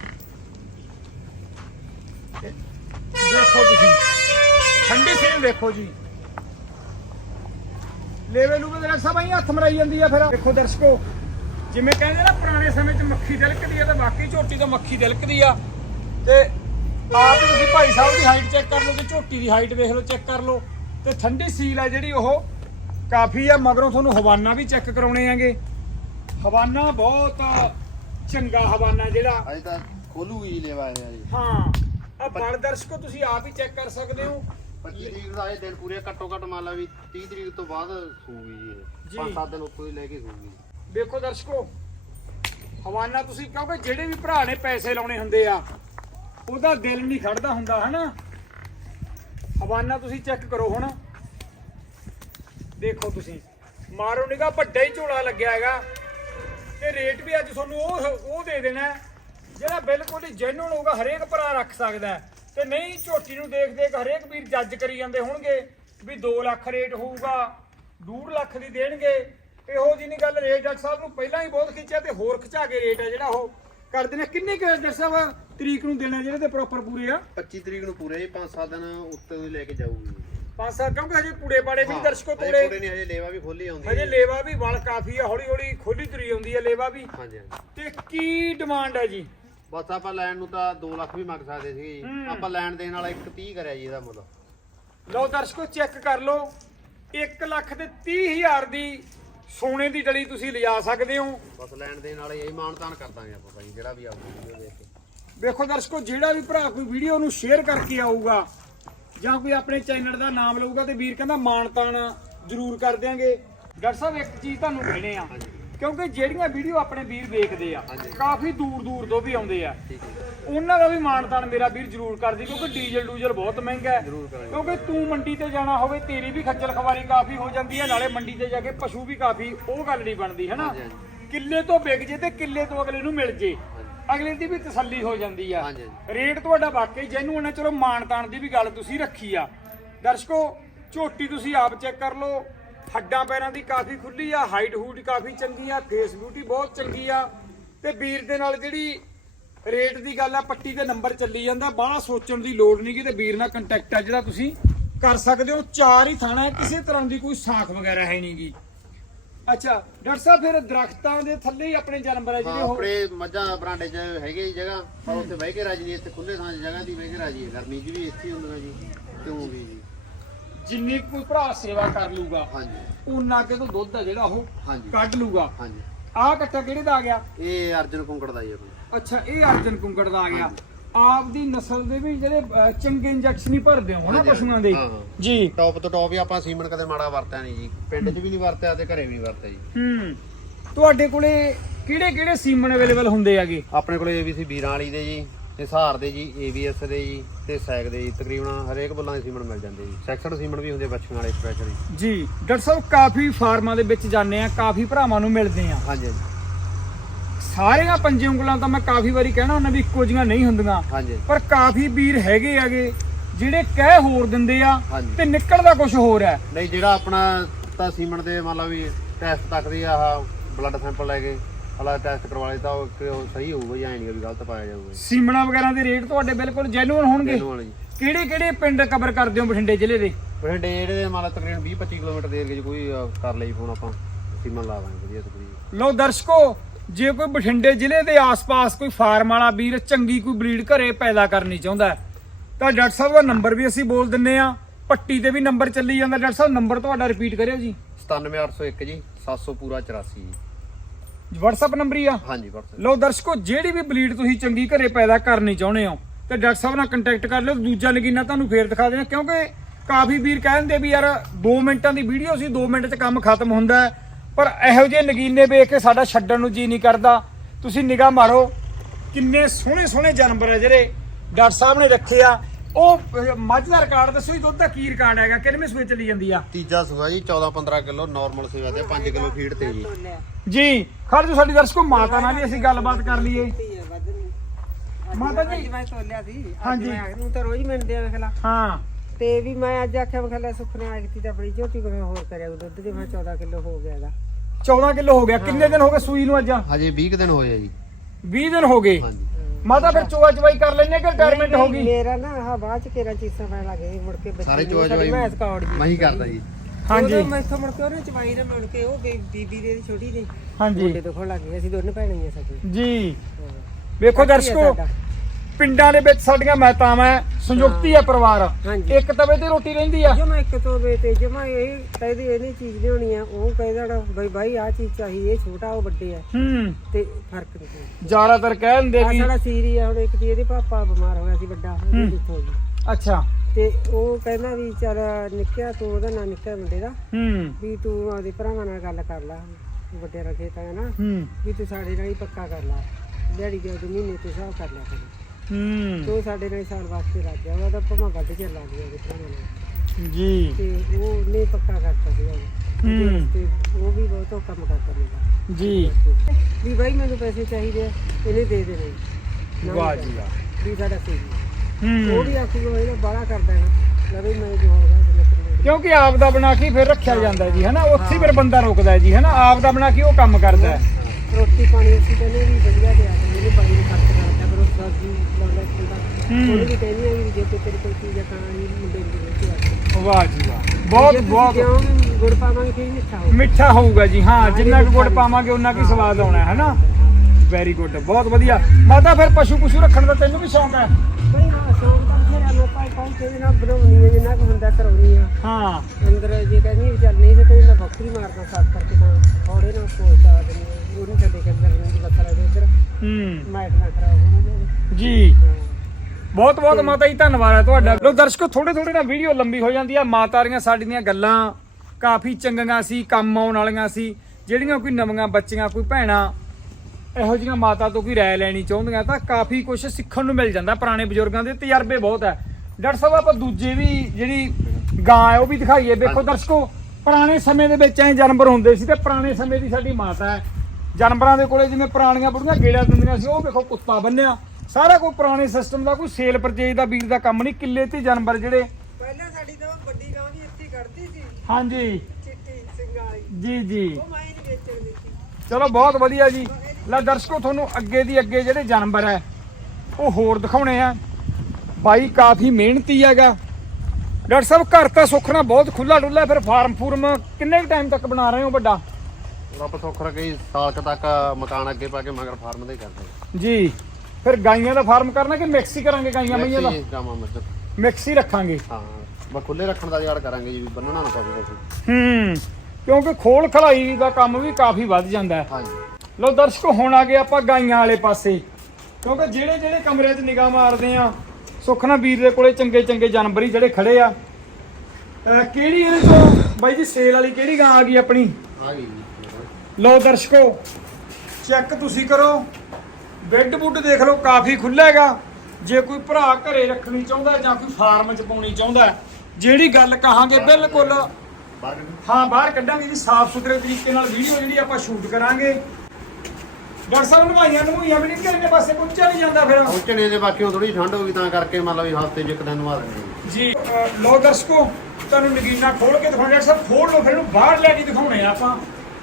ਦੇਖੋ ਤੁਸੀਂ ਠੰਡੀ ਸੀਲ ਦੇਖੋ ਜੀ। ਲੈਵੇ ਲੂਵੇ ਦੇ ਸਭ ਆਈ ਹੱਥ ਮਰਾਈ ਜਾਂਦੀ ਆ ਫਿਰ। ਦੇਖੋ ਦਰਸ਼ਕੋ ਜਿਵੇਂ ਕਹਿੰਦੇ ਨਾ ਪੁਰਾਣੇ ਸਮੇਂ 'ਚ ਮੱਖੀ ਦਿਲਕਦੀ ਆ ਤਾਂ ਵਾਕਈ ਝੋਟੀ ਤੋਂ ਮੱਖੀ ਦਿਲਕਦੀ ਆ। ਤੇ ਆਪ ਤੁਸੀਂ ਭਾਈ ਸਾਹਿਬ ਦੀ ਹਾਈਟ ਚੈੱਕ ਕਰ ਲਓ ਤੇ ਝੋਟੀ ਦੀ ਹਾਈਟ ਵੇਖ ਲਓ ਚੈੱਕ ਕਰ ਲਓ। ਤੇ ਠੰਡੀ ਸੀਲ ਆ ਜਿਹੜੀ ਉਹ ਕਾਫੀ ਆ ਮਗਰੋਂ ਤੁਹਾਨੂੰ ਹਵਾਨਾ ਵੀ ਚੈੱਕ ਕਰਾਉਣੇ ਆਂਗੇ। ਹਵਾਨਾ ਬਹੁਤ ਚੰਗਾ ਹਵਾਨਾ ਜਿਹੜਾ। ਅਜੇ ਤਾਂ ਖੋਲੂਗੀ ਲੈਵਾ ਹਾਂ। ਆ ਬੜ ਦਰਸ਼ਕੋ ਤੁਸੀਂ ਆਪ ਹੀ ਚੈੱਕ ਕਰ ਸਕਦੇ ਹੋ। 25 ਤਰੀਕ ਦਾ ਇਹ ਦਿਨ ਪੂਰੇ ਘੱਟੋ ਘੱਟ ਮੰਨ ਲਾ ਵੀ 30 ਤਰੀਕ ਤੋਂ ਬਾਅਦ ਸੂਗੀ ਜੀ ਜੀ। ਇਹ 5-7 ਦਿਨ ਉੱਤੋਂ ਹੀ ਲੈ ਕੇ ਸੂਗੀ ਵੇਖੋ ਦਰਸ਼ਕੋ ਹਵਾਨਾ ਤੁਸੀਂ ਕਿਉਂਕਿ ਜਿਹੜੇ ਵੀ ਭਰਾ ਨੇ ਪੈਸੇ ਲਾਉਣੇ ਹੁੰਦੇ ਆ ਉਹਦਾ ਦਿਲ ਨਹੀਂ ਖੜਦਾ ਹੁੰਦਾ ਹਨਾ? ਹਵਾਨਾ ਤੁਸੀਂ ਚੈੱਕ ਕਰੋ ਹੁਣ। ਦੇਖੋ ਤੁਸੀਂ ਮਾਰੋ ਨਿਗਾ ਵੱਡਾ ਹੀ ਝੋਲਾ ਲੱਗਿਆ ਹੈਗਾ। ਤੇ ਰੇਟ ਵੀ ਅੱਜ ਤੁਹਾਨੂੰ ਉਹ ਉਹ ਦੇ ਦੇਣਾ। ਹੈ, ਜਿਹੜਾ ਬਿਲਕੁਲ ਹੀ ਜੈਨੂਨ ਹੋਊਗਾ ਹਰੇਕ ਭਰਾ ਰੱਖ ਸਕਦਾ। ਤੇ ਨਹੀਂ ਝੋਟੀ ਨੂੰ ਦੇਖ ਦੇਖ ਹਰੇਕ ਵੀਰ ਜੱਜ ਕਰੀ ਜਾਂਦੇ ਹੋਣਗੇ ਵੀ 2 ਲੱਖ ਰੇਟ ਹੋਊਗਾ 2 ਲੱਖ ਦੀ ਦੇਣਗੇ। ਇਹੋ ਜੀ ਨਹੀਂ ਗੱਲ ਰੇਟ ਡਾਕਟਰ ਸਾਹਿਬ ਨੂੰ ਪਹਿਲਾਂ ਹੀ ਬਹੁਤ ਖਿੱਚਿਆ ਤੇ ਹੋਰ ਖਿਚਾ ਕੇ ਰੇਟ ਹੈ ਜਿਹੜਾ ਉਹ ਕਰਦੇ ਨੇ ਕਿੰਨੇ ਕੁ ਡਾਕਟਰ ਸਾਹਿਬ ਤਰੀਕ ਨੂੰ ਦੇਣਾ ਜਿਹੜੇ ਤੇ ਪ੍ਰੋਪਰ ਪੂਰੇ ਆ? 25 ਤਰੀਕ ਨੂੰ ਪੂਰੇ 5-7 ਦਿਨ ਉੱਤੋਂ ਲੈ ਕੇ ਜਾਊਗੀ। ਪੰਜ ਕਿਉਂਕਿ ਹਜੇ ਪੂੜੇ ਬਾੜੇ ਵੀ ਦਰਸ਼ਕੋ ਤੋੜੇ ਪੂਰੇ ਨਹੀਂ ਹਜੇ ਲੈਵਾ ਵੀ ਖੋਲੀ ਆਉਂਦੀ ਹਜੇ ਲੇਵਾ ਵੀ ਵਲ ਕਾਫੀ ਆ ਹੌਲੀ ਹੌਲੀ ਖੋਲੀ ਤੁਰੀ ਆਉਂਦੀ ਹੈ ਲੇਵਾ ਵੀ। ਹਾਂਜੀ ਹਾਂਜੀ। ਤੇ ਕੀ ਡਿਮਾਂਡ ਹੈ ਜੀ? ਬਸ ਆਪਾਂ ਲੈਣ ਨੂੰ ਤਾਂ 2 ਲੱਖ ਵੀ ਮੰਗ ਸਕਦੇ ਸੀਗੇ ਜੀ ਹੂੰ। ਆਪਾਂ ਲੈਣ ਦੇਣ ਵਾਲਾ 130 ਕਰਿਆ ਜੀ ਇਹਦਾ ਮੁੱਲ। ਲਓ ਦਰਸ਼ਕੋ ਚੈੱਕ ਕਰ ਲਓ। 1 ਲੱਖ ਤੇ 30 ਹਜ਼ਾਰ ਦੀ ਸੋਨੇ ਦੀ ਡਲੀ ਤੁਸੀਂ ਲਿਜਾ ਸਕਦੇ ਹੋ। ਬਸ ਲੈਣ ਦੇਣ ਵਾਲੇ ਇਹ ਮਾਨਤਾਨ ਕਰ ਦਾਂਗੇ ਆਪਾਂ ਭਾਈ ਜਿਹੜਾ ਵੀ ਆਊਗਾ ਵੀਡੀਓ ਦੇਖ ਕੇ। ਵੇਖੋ ਦਰਸ਼ਕੋ ਜਿਹੜਾ ਵੀ ਭਰਾ ਕੋਈ ਵੀਡੀਓ ਨੂੰ ਸ਼ੇਅਰ ਕਰਕੇ ਆਊਗਾ ਜਾਂ ਕੋਈ ਆਪਣੇ ਚੈਨਲ ਦਾ ਨਾਮ ਲਊਗਾ ਤੇ ਵੀਰ ਕਹਿੰਦਾ ਮਾਨਤਾਨ ਜ਼ਰੂਰ ਕਰ ਦਿਆਂਗੇ। ਡਾਕਟਰ ਸਾਹਿਬ ਇੱਕ ਚੀਜ਼ ਤੁਹਾਨੂੰ ਕਹਿਣੇ ਆ। ਹਾਂਜੀ। ਕਿਉਂਕਿ ਜਿਹੜੀਆਂ ਵੀਡੀਓ ਆਪਣੇ ਵੀਰ ਵੇਖਦੇ ਆ। ਕਾਫੀ ਦੂਰ ਦੂਰ ਤੋਂ ਵੀ ਆਉਂਦੇ ਆ ਉਹਨਾਂ ਦਾ ਵੀ ਮਾਨਤਾਨ ਮੇਰਾ ਵੀਰ ਜ਼ਰੂਰ ਕਰਦੀ ਕਿਉਂਕਿ ਡੀਜ਼ਲ ਡੂਜ਼ਲ ਬਹੁਤ ਮਹਿੰਗਾ ਹੈ। ਕਿਉਂਕਿ ਤੂੰ ਮੰਡੀ ਤੇ ਜਾਣਾ ਹੋਵੇ ਤੇਰੀ ਵੀ ਖੱਜਲ ਖਵਾਰੀ ਕਾਫੀ ਹੋ ਜਾਂਦੀ ਹੈ ਨਾਲੇ ਮੰਡੀ ਤੇ ਜਾ ਕੇ ਪਸ਼ੂ ਵੀ ਕਾਫੀ ਉਹ ਗੱਲ ਨਹੀਂ ਬਣਦੀ ਹੈ ਨਾ ਹਾਂਜੀ, ਹਾਂਜੀ। ਕਿੱਲੇ ਤੋਂ ਵਿਕ ਜੇ ਤੇ ਕਿੱਲੇ ਤੋਂ ਅਗਲੇ ਨੂੰ ਮਿਲ ਜੇ। ਅਗਲੇ ਦੀ ਵੀ ਤਸੱਲੀ ਹੋ ਜਾਂਦੀ ਆ। ਰੇਟ ਤੁਹਾਡਾ ਵਾਕਈ ਜੈਨੂਨ ਹੈ ਚਲੋ ਮਾਨਤਾਨ ਦੀ ਵੀ ਗੱਲ ਤੁਸੀਂ ਰੱਖੀ ਆ ਦਰਸ਼ਕੋ ਝੋਟੀ ਤੁਸੀਂ ਆਪ ਚੈੱਕ ਕਰ ਲਓ ਹੱਡਾਂ ਪੈਰਾਂ ਦੀ ਕਾਫੀ ਖੁੱਲੀ ਆ ਹਾਈਟ ਹੂਟ ਕਾਫੀ ਚੰਗੀ ਆ ਫੇਸ ਬਿਊਟੀ ਬਹੁਤ ਚੰਗੀ ਆ। ਤੇ ਵੀਰ ਦੇ ਨਾਲ ਜਿਹੜੀ ਰੇਟ ਦੀ ਗੱਲ ਆ ਪੱਟੀ ਤੇ ਨੰਬਰ ਚੱਲੀ ਜਾਂਦਾ ਬਾਹਲਾ ਸੋਚਣ ਦੀ ਲੋੜ ਨਹੀਂ ਕਿ ਤੇ ਵੀਰ ਨਾਲ ਕੰਟੈਕਟ ਆ ਜਿਹੜਾ ਤੁਸੀਂ ਕਰ ਸਕਦੇ ਹੋ। ਚਾਰ ਹੀ ਥਾਣਾ ਹੈ ਕਿਸੇ ਤਰ੍ਹਾਂ ਦੀ ਕੋਈ ਸਾਖ ਵਗੈਰਾ ਹੈ ਨਹੀਂਗੀ ਅੱਛਾ ਡਾਕਟਰ ਸਾਹਿਬ ਫਿਰ ਦਰਖਤਾਂ ਦੇ ਥੱਲੇ ਹੀ ਆਪਣੇ ਜਾਨਵਰ ਆ ਜਿਹੜੇ ਹਾਂ ਉਹ ਆਪਣੇ ਮੱਝਾਂ ਬਰਾਂਡੇ 'ਚ ਹੈਗੇ ਜੀ ਜਗ੍ਹਾ। ਪਰ ਉੱਥੇ ਬਹਿ ਕੇ ਰਾਜੀ ਨਹੀਂ ਇੱਥੇ ਖੁੱਲੇ ਥਾਂ 'ਚ ਜਗ੍ਹਾ ਦੀ ਬਹਿ ਕੇ ਰਾਜੀ ਹੈ। ਗਰਮੀ 'ਚ ਵੀ ਇੱਥੇ ਹੀ ਹੁੰਦੀਆਂ ਜੀ ਤੇ ਉਹ ਵੀ ਜੀ। ਜਿੰਨੀ ਕੁ ਕੋਈ ਭਰਾ ਸੇਵਾ ਕਰ ਲੂਗਾ ਹਾਂਜੀ। ਉਹਨਾਂ ਅੱਗੇ ਤੋਂ ਦੁੱਧ ਆ ਜਿਹੜਾ ਉਹ ਹਾਂਜੀ। ਕੱਢ ਲੂਗਾ। ਹਾਂਜੀ। ਆਹ ਕੱਟਾ ਕਿਹੜੇ ਦਾ ਆ ਗਿਆ? ਇਹ ਅਰਜਨ ਕੁੰਕੜ ਦਾ ਜੀ ਆਪਣਾ ਅੱਛਾ ਇਹ ਅਰਜਨ ਕੁੰਕੜ ਦਾ ਆ ਗਿਆ। ਆਪ ਦੀ ਨਸਲ ਦੇ ਵੀ ਜਿਹੜੇ ਅਹ, ਚੰਗੇ ਇੰਜੈਕਸ਼ਨ ਹੀ ਭਰਦੇ ਹੋ ਨਾ ਪਸ਼ੂਆਂ ਦੇ। ਹਾਂ, ਹਾਂ। ਜੀ। ਟੌਪ ਤੋਂ ਟੌਪ ਹੀ ਆਪਾਂ ਸੀਮਨ ਕਦੇ ਮਾੜਾ ਵਰਤਿਆ ਨਹੀਂ ਜੀ। ਪਿੰਡ 'ਚ ਵੀ ਨਹੀਂ ਵਰਤਿਆ ਤੇ ਘਰੇ ਵੀ ਨਹੀਂ ਵਰਤਿਆ ਜੀ। ਹੂੰ। ਤੁਹਾਡੇ ਕੋਲੇ ਕਿਹੜੇ ਕਿਹੜੇ ਸੀਮਨ ਅਵੇਲੇਬਲ ਹੁੰਦੇ ਆਗੇ ਆਪਣੇ ਕੋਲੇ ਏਬੀਸੀ ਵੀਰਾਂ ਵਾਲੀ ਦੇ ਜੀ। ਤੇ ਸਹਾਰ ਦੇ ਜੀ ਏਬੀਐਸ ਦੇ ਜੀ ਤੇ ਸੈਕ ਦੇ ਜੀ ਤਕਰੀਬਨ ਹਰੇਕ ਬੁੱਲਾਂ ਦੇ ਸੀਮਨ ਮਿਲ ਜਾਂਦੇ ਜੀ। ਸੈਕਸਡ ਸੀਮਨ ਵੀ ਹੁੰਦੇ ਬੱਚਿਆਂ ਵਾਲੇ ਸਪੈਸ਼ਲ ਜੀ ਡਾਕਟਰ ਸਾਹਿਬ ਕਾਫੀ ਫਾਰਮਾਂ ਦੇ ਵਿੱਚ ਜਾਂਦੇ ਆ ਕਾਫੀ ਭਰਾਵਾਂ ਨੂੰ ਮਿਲਦੇ ਆ ਹਾਂਜੀ ਹਾਂਜੀ। ਸਾਰੀਆਂ ਪੰਜੇ ਉਂਗਲਾਂ ਤਾਂ ਮੈਂ ਕਾਫੀ ਵਾਰੀ ਕਹਿਣਾ ਹੁੰਦਾ ਵੀ ਇੱਕੋ ਜੀਆਂ ਨਹੀਂ ਹੁੰਦੀਆਂ। ਹਾਂਜੀ। ਪਰ ਕਾਫੀ ਵੀਰ ਹੈਗੇ ਆਗੇ ਜਿਹੜੇ ਕਹਿ ਹੋਰ ਦਿੰਦੇ ਆ ਹਾਂਜੀ। ਤੇ ਨਿਕਲਦਾ ਕੁਝ ਹੋਰ ਹੈ। ਨਹੀਂ ਜਿਹੜਾ ਆਪਣਾ ਤਾਂ ਸੀਮਨ ਦੇ ਮੰਨ ਲਾ ਵੀ ਟੈਸਟ ਤੱਕ ਦੀ ਆਹ ਬਲੱਡ ਸੈਂਪਲ ਲੈ ਕੇ। ਹਲਾ ਟੈਸਟ ਕਰਵਾ ਲਈ ਤਾਂ ਉਹ ਕਿ ਉਹ ਸਹੀ ਹੋਊਗਾ ਜਾਂ ਨਹੀਂ ਵੀ ਗਲਤ ਪਾਇਆ ਜਾਊਗਾ ਜੀ। ਸੀਮਣਾ ਵਗੈਰਾ ਦੇ ਰੇਟ ਤੁਹਾਡੇ ਬਿਲਕੁਲ ਜੈਨੂਇਨ ਹੋਣਗੇ? ਇਹਨੂੰ ਵਾਲੀ ਜੀ। ਕਿਹੜੇ ਕਿਹੜੇ ਪਿੰਡ ਕਵਰ ਕਰਦੇ ਹੋ ਬਠਿੰਡੇ ਜ਼ਿਲ੍ਹੇ ਦੇ? ਬਠਿੰਡੇ ਜਿਹੜੇ ਦੇ ਮੰਨ ਲਾ ਤਕਰੀਬਨ 20 25 ਕਿਲੋਮੀਟਰ ਦੇ ਏਰੀਏ 'ਚ ਕੋਈ ਕਰ ਲਈ ਫੋਨ ਆਪਾਂ ਸੀਮਨ ਲਾ ਦਾਂਗੇ ਵਧੀਆ ਤਕਰੀਬਨ ਲਓ ਦਰਸ਼ਕੋ ਜੇ ਕੋਈ ਬਠਿੰਡੇ ਜ਼ਿਲ੍ਹੇ ਦੇ ਆਸ-ਪਾਸ ਕੋਈ ਫਾਰਮ ਵਾਲਾ ਵੀਰ ਚੰਗੀ ਕੋਈ ਬਰੀਡ ਘਰੇ ਪੈਦਾ ਕਰਨੀ ਚਾਹੁੰਦਾ ਹੈ, ਤਾਂ ਡਾਕਟਰ ਸਾਹਿਬ ਦਾ ਨੰਬਰ ਵੀ ਅਸੀਂ ਬੋਲ ਦਿੰਨੇ ਆ ਪੱਟੀ ਤੇ ਵੀ ਨੰਬਰ ਚੱਲੀ ਜਾਂਦਾ। ਡਾਕਟਰ ਸਾਹਿਬ ਨੰਬਰ ਤੁਹਾਡਾ ਰਿਪੀਟ ਕਰਿਓ ਜੀ। 97801 ਜੀ 700 ਪੂਰਾ 84 ਜੀ। WhatsApp ਨੰਬਰ ਹੀ ਆ? ਹਾਂਜੀ WhatsApp ਲਓ ਦਰਸ਼ਕੋ ਜਿਹੜੀ ਵੀ ਬਲੀਡ ਤੁਸੀਂ ਚੰਗੀ ਘਰੇ ਪੈਦਾ ਕਰਨੀ ਚਾਹੁੰਦੇ ਹੋ ਤੇ ਡਾਕਟਰ ਸਾਹਿਬ ਨਾਲ ਕੰਟੈਕਟ ਕਰ ਲਿਓ ਦੂਜਾ ਨਗੀਨਾ ਤੁਹਾਨੂੰ ਫੇਰ ਦਿਖਾ ਦੇਣਾ ਕਿਉਂਕਿ ਕਾਫੀ ਵੀਰ ਕਹਿੰਦੇ ਵੀ ਯਾਰ 2 ਮਿੰਟਾਂ ਦੀ ਵੀਡੀਓ ਸੀ 2 ਮਿੰਟ 'ਚ ਕੰਮ ਖਤਮ ਹੁੰਦਾ। ਪਰ ਇਹੋ ਜਿਹੇ ਨਗੀਨੇ ਵੇਖ ਕੇ ਸਾਡਾ ਛੱਡਣ ਨੂੰ ਜੀ ਨਹੀਂ ਕਰਦਾ। ਤੁਸੀਂ ਨਿਗਾਹ ਮਾਰੋ ਕਿੰਨੇ ਸੋਹਣੇ ਸੋਹਣੇ ਜਾਨਵਰ ਆ ਜਿਹੜੇ ਡਾਕਟਰ ਸਾਹਿਬ ਨੇ ਰੱਖੇ ਆ। ਉਹ ਅਹ, ਮੱਝ ਦਾ ਰਿਕਾਰਡ ਦੱਸੋ ਜੀ ਦੁੱਧ ਦਾ ਕੀ ਰਿਕਾਰਡ ਹੈਗਾ ਕਿੰਨਵੇਂ ਸੂਏ ਚੱਲੀ ਜਾਂਦੀ ਆ? ਤੀਜਾ ਸੂਆ ਜੀ 14 15 ਕਿਲੋ ਨਾਰਮਲ ਸੇਵਾ ਤੇ 5 ਕਿਲੋ ਫੀਡ ਤੇ ਜੀ। ਜੀ ਖੜ ਜੋ ਸਾਡੀ ਦਰਸ਼ਕੋ ਮਾਤਾ ਨਾਲ ਵੀ ਅਸੀਂ ਗੱਲਬਾਤ ਕਰ ਲਈਏ। ਮਾਤਾ ਜੀ। ਮੈਂ ਤੋਲਿਆ ਸੀ ਹਾਂਜੀ। ਨੂੰ ਤਾਂ ਰੋਜ਼ ਮਿਲਦੇ ਆ ਵੇਖਲਾ। ਹਾਂ। ਤੇ ਵੀ ਮੈਂ ਅੱਜ ਆਖਿਆ ਵੇਖਲਾ ਸੁਖਨੇ ਆ ਕੀਤੀ ਤਾਂ ਬੜੀ ਝੋਟੀ ਕਿਵੇਂ ਹੋਰ ਕਰਿਆ ਉਹ ਦੁੱਧ ਦੇ ਮੈਂ 14 ਕਿਲੋ ਹੋ ਗਿਆ ਇਹਦਾ। 14 ਕਿਲੋ ਹੋ ਗਿਆ ਕਿੰਨੇ ਦਿਨ ਹੋ ਗਏ ਸੂਈ ਨੂੰ ਅੱਜ? ਹਜੇ 20 ਕੁ ਦਿਨ ਹੋਏ ਆ ਜੀ। 20 ਦਿਨ ਹੋ ਗਏ। ਹਾਂਜੀ। ਮਾਤਾ ਫਿਰ ਚੋਆ ਚਵਾਈ ਕਰ ਲੈਣੇ ਕਿ ਰਿਟਾਇਰਮੈਂਟ ਹੋ ਗਈ? ਮੇਰਾ ਨਾ ਆਹ ਬਾਅਦ ਚ ਕਿਹੜਾ ਚੀਸਾਂ ਪੈਣ ਲੱਗੇ ਮੁੜ ਕੇ ਬੱਚੇ ਸਾਰੇ ਚੋਆ ਚਵਾਈ ਮੈਂ ਸਕੌੜ ਜੀ ਮੈਂ ਹੀ ਕਰਦਾ ਜੀ। ਹਾਂਜੀ। ਮੈਂ ਇੱਥੋਂ ਮੁੜ ਕੇ ਉਹਨੇ ਚਵਾਈ ਦੇ ਮੁੜ ਕੇ ਉਹ ਬੀਬੀ ਦੇ ਛੋਟੀ ਦੇ ਹਾਂਜੀ। ਮੁੰਡੇ ਤੋਂ ਖੋਲ ਲੱਗ ਗਏ ਅਸੀਂ ਦੋਨੇ ਭੈਣਾਂ ਹੀ ਆ ਸਾਡੇ। ਜੀ। ਵੇਖੋ ਦਰਸ਼ਕੋ ਪਿੰਡਾਂ ਦੇ ਵਿੱਚ ਸਾਡੀਆਂ ਮਹਿਤਾਵਾਂ ਹੈ, ਸੰਯੁਕਤੀ ਹੈ ਪਰਿਵਾਰ। ਹਾਂਜੀ। ਇੱਕ ਤਵੇ ਤੇ ਰੋਟੀ ਰਹਿੰਦੀ ਆ। ਜਮਾ ਇੱਕ ਤੋਂ ਵੇ ਤੇ ਜਮਾ ਇਹ ਕਹਿੰਦੇ ਇਹਨੇ ਚੀਜ਼ ਲਿਆਉਣੀ ਆ ਉਹ ਕਹਿੰਦਾ ਬਈ ਬਾਈ ਆ ਚੀਜ਼ ਚਾਹੀਦੀ ਇਹ ਛੋਟਾ ਉਹ ਵੱਡੇ ਆ। ਹੂੰ। ਤੇ ਫ਼ਰਕ ਨਹੀਂ ਜ਼ਿਆਦਾਤਰ ਕਹਿ ਦਿੰਦੇ ਆ ਵੀ ਸਾਡਾ ਸੀਰੀ ਆ ਹੁਣ ਇੱਕ ਦੀ ਇਹਦੇ ਪਾਪਾ ਬਿਮਾਰ ਹੋਇਆ ਸੀ ਵੱਡਾ ਉਹਦੀ death ਹੋ ਗਈ ਅੱਛਾ। ਤੇ ਉਹ ਕਹਿੰਦਾ ਵੀ ਚੱਲ ਨਿੱਕਿਆ ਤੂੰ ਉਹਦਾ ਨਾਂ ਨਿੱਕਿਆ ਮੁੰਡੇ ਦਾ। ਹੂੰ। ਵੀ ਤੂੰ ਆਪਦੇ ਭਰਾਵਾਂ ਨਾਲ ਗੱਲ ਕਰ ਲੈ ਵੱਡੇ ਰਖੇ ਤਾਂ ਨਾ। ਹੂੰ। ਵੀ ਤੂੰ ਸਾਡੇ ਨਾਲ ਹੀ ਪੱਕਾ ਕਰ ਲੈ। ਦਿਹਾੜੀ ਦੇ ਦੋ ਮਹੀਨੇ ਤੇ ਹਿਸਾਬ ਕਰ ਲਿਆ ਕਰੀ। ਹੂੰ। ਤੂੰ ਸਾਡੇ ਨਾਲ ਹੀ ਸਾਲ ਵਾਸਤੇ ਲੱਗ ਗਿਆ ਉਹਦਾ ਭਮਾ ਵੱਧ ਚੱਲਾ ਗਿਆ ਉਹਦੇ ਭਰਾਵਾਂ ਨਾਲ ਜੀ। ਤੇ ਉਹ ਨੇ ਪੱਕਾ ਕਰਤਾ ਸੀ ਹੂੰ। ਤੇ ਉਹ ਵੀ ਬਹੁਤ ਉਹ ਕੰਮ ਕਰਦਾ ਮੇਰਾ ਜੀ। ਵੀ ਬਾਈ ਮੈਨੂੰ ਪੈਸੇ ਚਾਹੀਦੇ ਆ ਇਹਨੇ ਦੇ ਦੇਣੇ। ਨਾ ਵਾਹ ਵੀ ਜੀ ਵਾਹ। ਵੀ ਸਾਡਾ ਸਹੀ ਉਹ ਹੂੰ। ਵੀ ਆਖੂਗਾ ਇਹਨੇ ਬਾਲਾ ਕਰਦਾ ਹੈ। ਲੈ ਵੀ ਮੈਂ ਜੋ ਹੋਗਾ ਤੇ ਮੈਂ ਕਿਉਂਕਿ ਆਪ ਦਾ ਬਣਾ ਕੇ ਫਿਰ ਰੱਖਿਆ ਜਾਂਦਾ ਜੀ ਹਨਾ? ਉੱਥੇ ਹੀ ਫਿਰ ਬੰਦਾ ਰੁਕਦਾ ਹੈ ਜੀ ਹਨਾ? ਆਪ ਦਾ ਬਣਾ ਕੇ ਉਹ ਕੰਮ ਕਰਦਾ ਹੈ। ਰੋਟੀ ਪਾਣੀ ਅਸੀਂ ਕਹਿੰਦੇ ਵੀ ਵਧੀਆ ਦੇ ਆ ਇਹਨੇ ਬਾਈ ਨੂੰ ਖਰਚ ਕਰਦਾ ਪਰ ਉਸ ਦਾ ਜੀ ਲਾਉਂਦਾ ਹੁੰਦਾ ਉਹਨੂੰ ਵੀ ਕਹਿੰਦੀ ਆ ਵੀ ਜੇ ਕੋਈ ਤੇਰੇ ਕੋਲ ਚੀਜ਼ ਆ ਤਾਂ ਹੀ ਮੁੰਡੇ ਨੂੰ ਦੇ ਕੇ ਆ। ਵਾਹ ਜੀ ਵਾਹ। ਬਹੁਤ ਬਹੁਤ। ਵੀ ਗੁੜ ਪਾਵਾਂਗੇ ਫਿਰ ਮਿੱਠਾ ਹੋਊ ਮਿੱਠਾ ਹੋਊਗਾ ਜੀ ਹਾਂ ਜਿੰਨਾ ਕੁ ਗੁੜ ਪਾਵਾਂਗੇ ਉਹਨਾਂ ਕੀ ਸਵਾਦ ਆਉਣਾ ਹੈ ਹਨਾ ਵੈਰੀ ਗੁੱਡ ਬਹੁਤ ਵਧੀਆ। ਮਾਤਾ ਫਿਰ ਪਸ਼ੂ ਪਸ਼ੂ ਰੱਖਣ ਦਾ ਤੈਨੂੰ ਵੀ ਸ਼ੌਂਕ ਹੈ? ਬਈ ਹਾਂ ਸ਼ੌਂਕ ਤਾਂ ਬਥੇਰਾ। ਮੈਂ ਭਾਈ ਭਾਈ ਕਿਹਦੇ ਨਾਲ ਬਣਾਉਣੀ ਹੈ ਜਿੰਨਾ ਕੁ ਹੁੰਦਾ ਕਰਾਉਣੀ ਆ। ਹਾਂ। ਅੰਦਰ ਜੇ ਕਹਿੰਦੀ ਵੀ ਚੱਲ ਨਹੀਂ ਤੇ ਤੈਨੂੰ ਮੈਂ ਬੱਕਰੀ ਮਾਰਦਾ ਸਾਫ਼ ਕਰਕੇ ਤਾਂ ਥੋੜੇ ਨਾਲ ਸੋਚ ਆ ਦਿੰਦੀ ਹੂੰ। ਮੈਟ ਨਾ ਖਰਾਬ ਹੋਣਾ ਜੀ। ਬਹੁਤ ਬਹੁਤ ਮਾਤਾ ਜੀ ਧੰਨਵਾਦ ਹੈ ਤੁਹਾਡਾ। ਲੋ ਦਰਸ਼ਕੋ ਥੋੜੇ ਥੋੜੇ ਨਾ ਵੀਡੀਓ ਲੰਬੀ ਹੋ ਜਾਂਦੀ ਆ। ਮਾਤਾ ਦੀਆਂ ਸਾਡੀਆਂ ਗੱਲਾਂ ਕਾਫੀ ਚੰਗੀਆਂ ਸੀ ਕੰਮ ਆਉਣ ਵਾਲੀਆਂ ਸੀ। ਜਿਹੜੀਆਂ ਕੋਈ ਨਵੀਆਂ ਬੱਚੀਆਂ ਕੋਈ ਭੈਣਾਂ ਇਹੋ ਜਿਹੀਆਂ ਮਾਤਾ ਤੋਂ ਕੋਈ ਰਾਏ ਲੈਣੀ ਚਾਹੁੰਦੀਆਂ ਤਾਂ ਕਾਫੀ ਕੁਝ ਸਿੱਖਣ ਨੂੰ ਮਿਲ ਜਾਂਦਾ। ਪੁਰਾਣੇ ਬਜ਼ੁਰਗਾਂ ਦੇ ਤਜਰਬੇ ਬਹੁਤ ਹੈ। ਡਾਕਟਰ ਸਾਹਿਬ ਆਪਾਂ ਦੂਜੇ ਵੀ ਜਿਹੜੀ ਗਾਂ ਹੈ ਉਹ ਵੀ ਦਿਖਾਈਏ। ਦੇਖੋ ਦਰਸ਼ਕੋ ਪੁਰਾਣੇ ਸਮੇਂ ਦੇ ਵਿੱਚ ਐ ਜਾਨਵਰ ਹੁੰਦੇ ਸੀ ਤੇ ਪੁਰਾਣੇ ਸਮੇਂ ਦੀ ਸਾਡੀ ਮਾਤਾ ਹੈ। ਜਾਨਵਰਾਂ ਦੇ ਕੋਲੇ ਜਿਵੇਂ ਪੁਰਾਣੀਆਂ ਬੁੜੀਆਂ ਗੇੜਾ ਦਿੰਦੀਆਂ ਸੀ ਉਹ ਵੇਖੋ ਕੁੱਤਾ ਬੰਨਿਆ। ਸਾਰਾ ਕੋਈ ਪੁਰਾਣੇ ਸਿਸਟਮ ਦਾ ਕੋਈ ਸੇਲ ਪਰਚੇਜ ਦਾ ਵੀਰ ਦਾ ਕੰਮ ਨਹੀਂ ਕਿੱਲੇ ਤੇ ਜਾਨਵਰ ਜਿਹੜੇ। ਪਹਿਲਾਂ ਸਾਡੀ ਤਾਂ ਵੱਡੀ ਗਾਂ ਵੀ ਇੱਥੇ ਕੱਢਦੀ ਸੀ। ਹਾਂਜੀ। ਚਿੱਟੀ ਸਿੰਘਾਂ ਵਾਲੀ। ਜੀ ਜੀ। ਉਹ ਮੈਂ ਨਹੀਂ ਵੇਚਣ ਦਿੱਤੀ। ਚਲੋ ਬਹੁਤ ਵਧੀਆ ਜੀ। ਲੈ ਦਰਸ਼ਕੋ ਤੁਹਾਨੂੰ ਅੱਗੇ ਦੀ ਅੱਗੇ ਜਿਹੜੇ ਜਾਨਵਰ ਹੈ ਉਹ ਹੋਰ ਦਿਖਾਉਣੇ ਆ। ਬਾਈ ਕਾਫੀ ਮਿਹਨਤੀ ਹੈਗਾ। ਡਾਕਟਰ ਸਾਹਿਬ ਘਰ ਤਾਂ ਸੁੱਖਣਾ ਬਹੁਤ ਖੁੱਲਾ ਡੁੱਲਾ ਫਿਰ ਫਾਰਮ ਫੂਰਮ ਕਿੰਨੇ ਟਾਈਮ ਤੱਕ ਬਣਾ ਰਹੇ ਹੋ ਵੱਡਾ? ਰੱਬ ਸੁੱਖ ਰੱਖੇ ਸਾਲ ਕੁ ਤੱਕ ਮਕਾਨ ਅੱਗੇ ਪਾ ਕੇ ਮਗਰ ਫਾਰਮ ਦੇ ਕਰਦੇ ਜੀ ਫਿਰ ਗਾਈਆਂ ਦਾ ਫਾਰਮ ਕਰਨਾ ਕਿ ਮਿਕਸ ਹੀ ਕਰਾਂਗੇ ਗਾਈਆਂ ਮਈਆਂ ਦਾ? ਮਿਕਸ ਹੀ ਰੱਖਾਂਗੇ। ਹਾਂ ਬਸ ਖੁੱਲੇ ਰੱਖਣ ਦਾ ਯਾਰ ਕਰਾਂਗੇ ਜੀ ਬੰਨਣਾ ਨਾ ਪਵੇ ਕੁਛ। ਹੂੰ ਕਿਉਂਕਿ ਖੋਲ ਖਲਾਈ ਦਾ ਕੰਮ ਵੀ ਕਾਫੀ ਵੱਧ ਜਾਂਦਾ ਹੈ। ਹਾਂਜੀ। ਲੋ ਦਰਸ਼ਕੋ ਹੁਣ ਆ ਗਏ ਆਪਾਂ ਗਾਈਆਂ ਵਾਲੇ ਪਾਸੇ। ਕਿਉਂਕਿ ਜਿਹੜੇ ਜਿਹੜੇ ਕਮਰੇ 'ਚ ਨਿਗਾਹ ਮਾਰਦੇ ਆ ਸੁਖਨਾ ਵੀਰ ਦੇ ਕੋਲੇ ਚੰਗੇ ਚੰਗੇ ਜਾਨਵਰ ਹੀ ਜਿਹੜੇ ਖੜੇ ਆ। ਅਹ ਕਿਹੜੀ ਇਹਦੇ ਚੋਂ ਬਾਈ ਜੀ ਸੇਲ ਵਾਲੀ ਕਿਹੜੀ ਗਾਂ ਆ ਗਈ ਆਪਣੀ? ਆ ਗਈ ਜੀ। ਲੋ ਦਰਸ਼ਕੋ ਚੈੱਕ ਤੁਸੀਂ ਕਰੋ। ਬੈੱਡ ਬੁੱਡ ਦੇਖ ਲਓ ਕਾਫੀ ਖੁੱਲ੍ਹਾ ਹੈਗਾ ਜੇ ਕੋਈ ਭਰਾ ਘਰੇ ਰੱਖਣੀ ਚਾਹੁੰਦਾ ਜਾਂ ਕੋਈ ਫਾਰਮ 'ਚ ਪਾਉਣੀ ਚਾਹੁੰਦਾ ਜਿਹੜੀ ਗੱਲ ਕਹਾਂਗੇ ਬਿਲਕੁਲ। ਹਾਂ ਬਾਹਰ ਕੱਢਾਂਗੇ ਜੀ ਸਾਫ਼ ਸੁਥਰੇ ਤਰੀਕੇ ਨਾਲ ਵੀਡੀਓ ਜਿਹੜੀ ਆਪਾਂ ਸ਼ੂਟ ਕਰਾਂਗੇ। ਡਾਕਟਰ ਸਾਹਿਬ ਨਵਾਈਆਂ ਨਵਾਈਆਂ ਵੀ ਨਹੀਂ ਘਰੇ ਪਾਸੇ ਪਹੁੰਚਿਆ ਨਹੀਂ ਜਾਂਦਾ ਫਿਰ। ਪਹੁੰਚਣੇ ਦੇ ਬਾਕੀ ਉਹ ਥੋੜੀ ਠੰਡ ਹੋ ਗਈ ਤਾਂ ਕਰਕੇ ਮੰਨ ਲਓ ਵੀ ਹਫ਼ਤੇ 'ਚ ਇੱਕ ਦਿਨ ਨਵਾ ਦਿੰਦੇ ਜੀ ਲਓ ਦਰਸ਼ਕੋ ਤੁਹਾਨੂੰ ਨਗੀਨਾ ਖੋਲ ਕੇ ਦਿਖਾਉਣਾ। ਡਾਕਟਰ ਸਾਹਿਬ ਖੋਲ ਲਓ ਫਿਰ ਇਹਨੂੰ ਬਾਹਰ ਲੈ ਕੇ ਦਿਖਾਉਣੇ ਆ ਆਪਾਂ।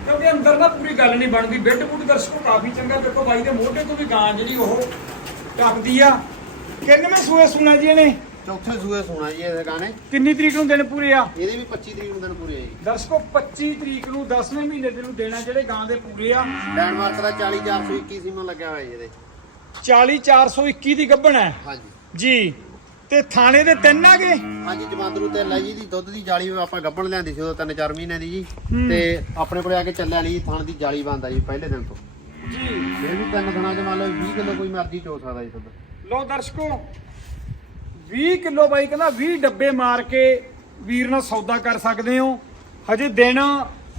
ਕਿਉਂਕਿ ਅੰਦਰ ਨਾ ਪੂਰੀ ਗੱਲ ਨਹੀਂ ਬਣਦੀ। ਬੈੱਡ ਬੁੱਡ ਦਰਸ਼ਕੋ ਕਾਫੀ ਚੰਗਾ ਦੇਖੋ ਬਾਈ ਦੇ ਮੋਢੇ ਤੋਂ ਵੀ ਗਾਂ ਜਿਹੜੀ ਉਹ ਟੱਪਦੀ ਆ। ਕਿੰਨਵੇਂ ਸੂਏ ਸੁਣਾ ਜੀ ਇਹਨੇ? ਚੌਥੇ ਸੂਏ ਸੋਣਾ ਜੀ ਇਹ ਗਾਣੇ। ਕਿੰਨੀ ਤਰੀਕ ਨੂੰ ਦਿਨ ਪੂਰੇ ਆ? ਇਹਦੇ ਵੀ 25 ਤਰੀਕ ਨੂੰ ਦਿਨ ਪੂਰੇ ਆ ਜੀ। ਦਰਸ਼ਕੋ 25 ਤਰੀਕ ਨੂੰ 10ਵੇਂ ਮਹੀਨੇ ਦੇ ਨੂੰ ਦੇਣਾ ਜਿਹੜੇ ਗਾਂ ਦੇ ਪੂਰੇ ਆ। ਲੈਂਡਮਾਰਕ ਦਾ 40421 ਸੀਮਾ ਲੱਗਿਆ ਹੋਇਆ ਜੀ ਇਹਦੇ। 40421 ਦੀ ਗੱਭਣ ਹੈ। ਹਾਂਜੀ। ਜੀ। ਤੇ ਥਾਣੇ ਦੇ ਤਿੰਨ ਆ ਗਏ? ਹਾਂਜੀ ਜਮਾਂਦਰੂ ਤੇ ਲੈ ਜੀ ਦੀ ਦੁੱਧ ਦੀ ਜਾਲੀ ਆਪਾਂ ਗੱਬਣ ਲਿਆਂਦੀ ਸੀ ਉਦੋਂ ਤਿੰਨ ਚਾਰ ਮਹੀਨਿਆਂ ਦੀ ਜੀ। ਤੇ ਆਪਣੇ ਕੋਲੇ ਆ ਕੇ ਚੱਲਿਆ ਨਹੀਂ ਥਣ ਦੀ ਜਾਲੀ ਬੰਦ ਆ ਜੀ ਪਹਿਲੇ ਦਿਨ ਤੋਂ। ਜੀ। ਇਹ ਵੀ ਤਿੰਨ ਦਿਨਾਂ ਚ ਮੰਨ ਲਓ 20 ਕਿਲੋ ਕੋਈ ਮਰਜ਼ੀ ਚੋ ਸਕਦਾ ਜੀ ਦੁੱਧ। ਲੋ ਦਰਸ਼ਕੋ 20 ਕਿਲੋ ਬਾਈ ਕਹਿੰਦਾ 20 ਡੱਬੇ ਮਾਰ ਕੇ ਵੀਰ ਨਾਲ ਸੌਦਾ ਕਰ ਸਕਦੇ ਹੋ। ਹਜੇ ਦਿਨ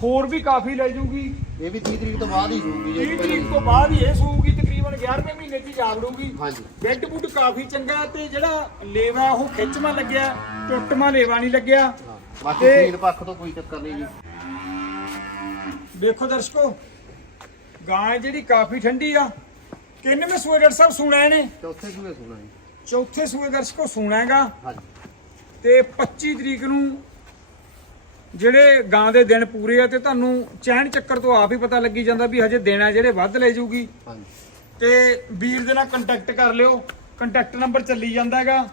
ਹੋਰ ਵੀ ਕਾਫੀ ਲੈ ਜੂਗੀ। ਇਹ ਵੀ 30 ਤਰੀਕ ਤੋਂ ਬਾਅਦ ਹੀ ਸੂਗੀ 30 ਜੀ ਤਰੀਕ ਤੋਂ ਬਾਅਦ ਹੀ ਇਹ ਸੂਗੀ ਤਕਰੀਬਨ 11ਵੇਂ ਮਹੀਨੇ 'ਚ ਜਾਗੜੂਗੀ ਹਾਂਜੀ। ਬੈੱਡ ਬੁੱਡ ਕਾਫੀ ਚੰਗਾ ਤੇ ਜਿਹੜਾ ਲੇਵਾ ਉਹ ਖਿੱਚਵਾਂ ਲੱਗਿਆ ਟੁੱਟਵਾਂ ਲੇਵਾ ਨਹੀਂ ਲੱਗਿਆ। ਬਾਕੀ ਤੇ- ਪੱਖ ਤੋਂ ਕੋਈ ਚੱਕਰ ਨਹੀਂ ਜੀ। ਦੇਖੋ ਦਰਸ਼ਕੋ ਗਾਂ ਜਿਹੜੀ ਕਾਫੀ ਠੰਡੀ ਆ ਕਿੰਨਵੇਂ ਸੂਏ ਡਾਕਟਰ ਸਾਹਿਬ ਸੁਣਾ ਇਹਨੇ? ਚੌਥੇ ਸੂਏ ਸੋਣਾ ਜੀ। ਚੌਥੇ ਸੂਏ ਦਰਸ਼ਕੋ ਸੁਣਾ ਹੈਗਾ ਹਾਂਜੀ। ਤੇ 25 ਤਰੀਕ ਨੂੰ ਜਿਹੜੇ ਗਾਂ ਦੇ ਦਿਨ ਪੂਰੇ ਆ ਤੇ ਤੁਹਾਨੂੰ ਚੈਨ ਚੱਕਰ ਤੋਂ ਆਪ ਹੀ ਪਤਾ ਲੱਗੀ ਜਾਂਦਾ ਵੀ ਹਜੇ ਦਿਨ ਆ ਜਿਹੜੇ ਵੱਧ ਲੈ ਜਾਊਗੀ। ਹਾਂਜੀ। ਤੇ ਵੀਰ ਦੇ ਨਾਲ ਕੰਟੈਕਟ ਕਰ ਲਿਓ। ਕੰਟੈਕਟ ਨੰਬਰ ਚੱਲੀ ਜਾਂਦਾ ਹੈਗਾ।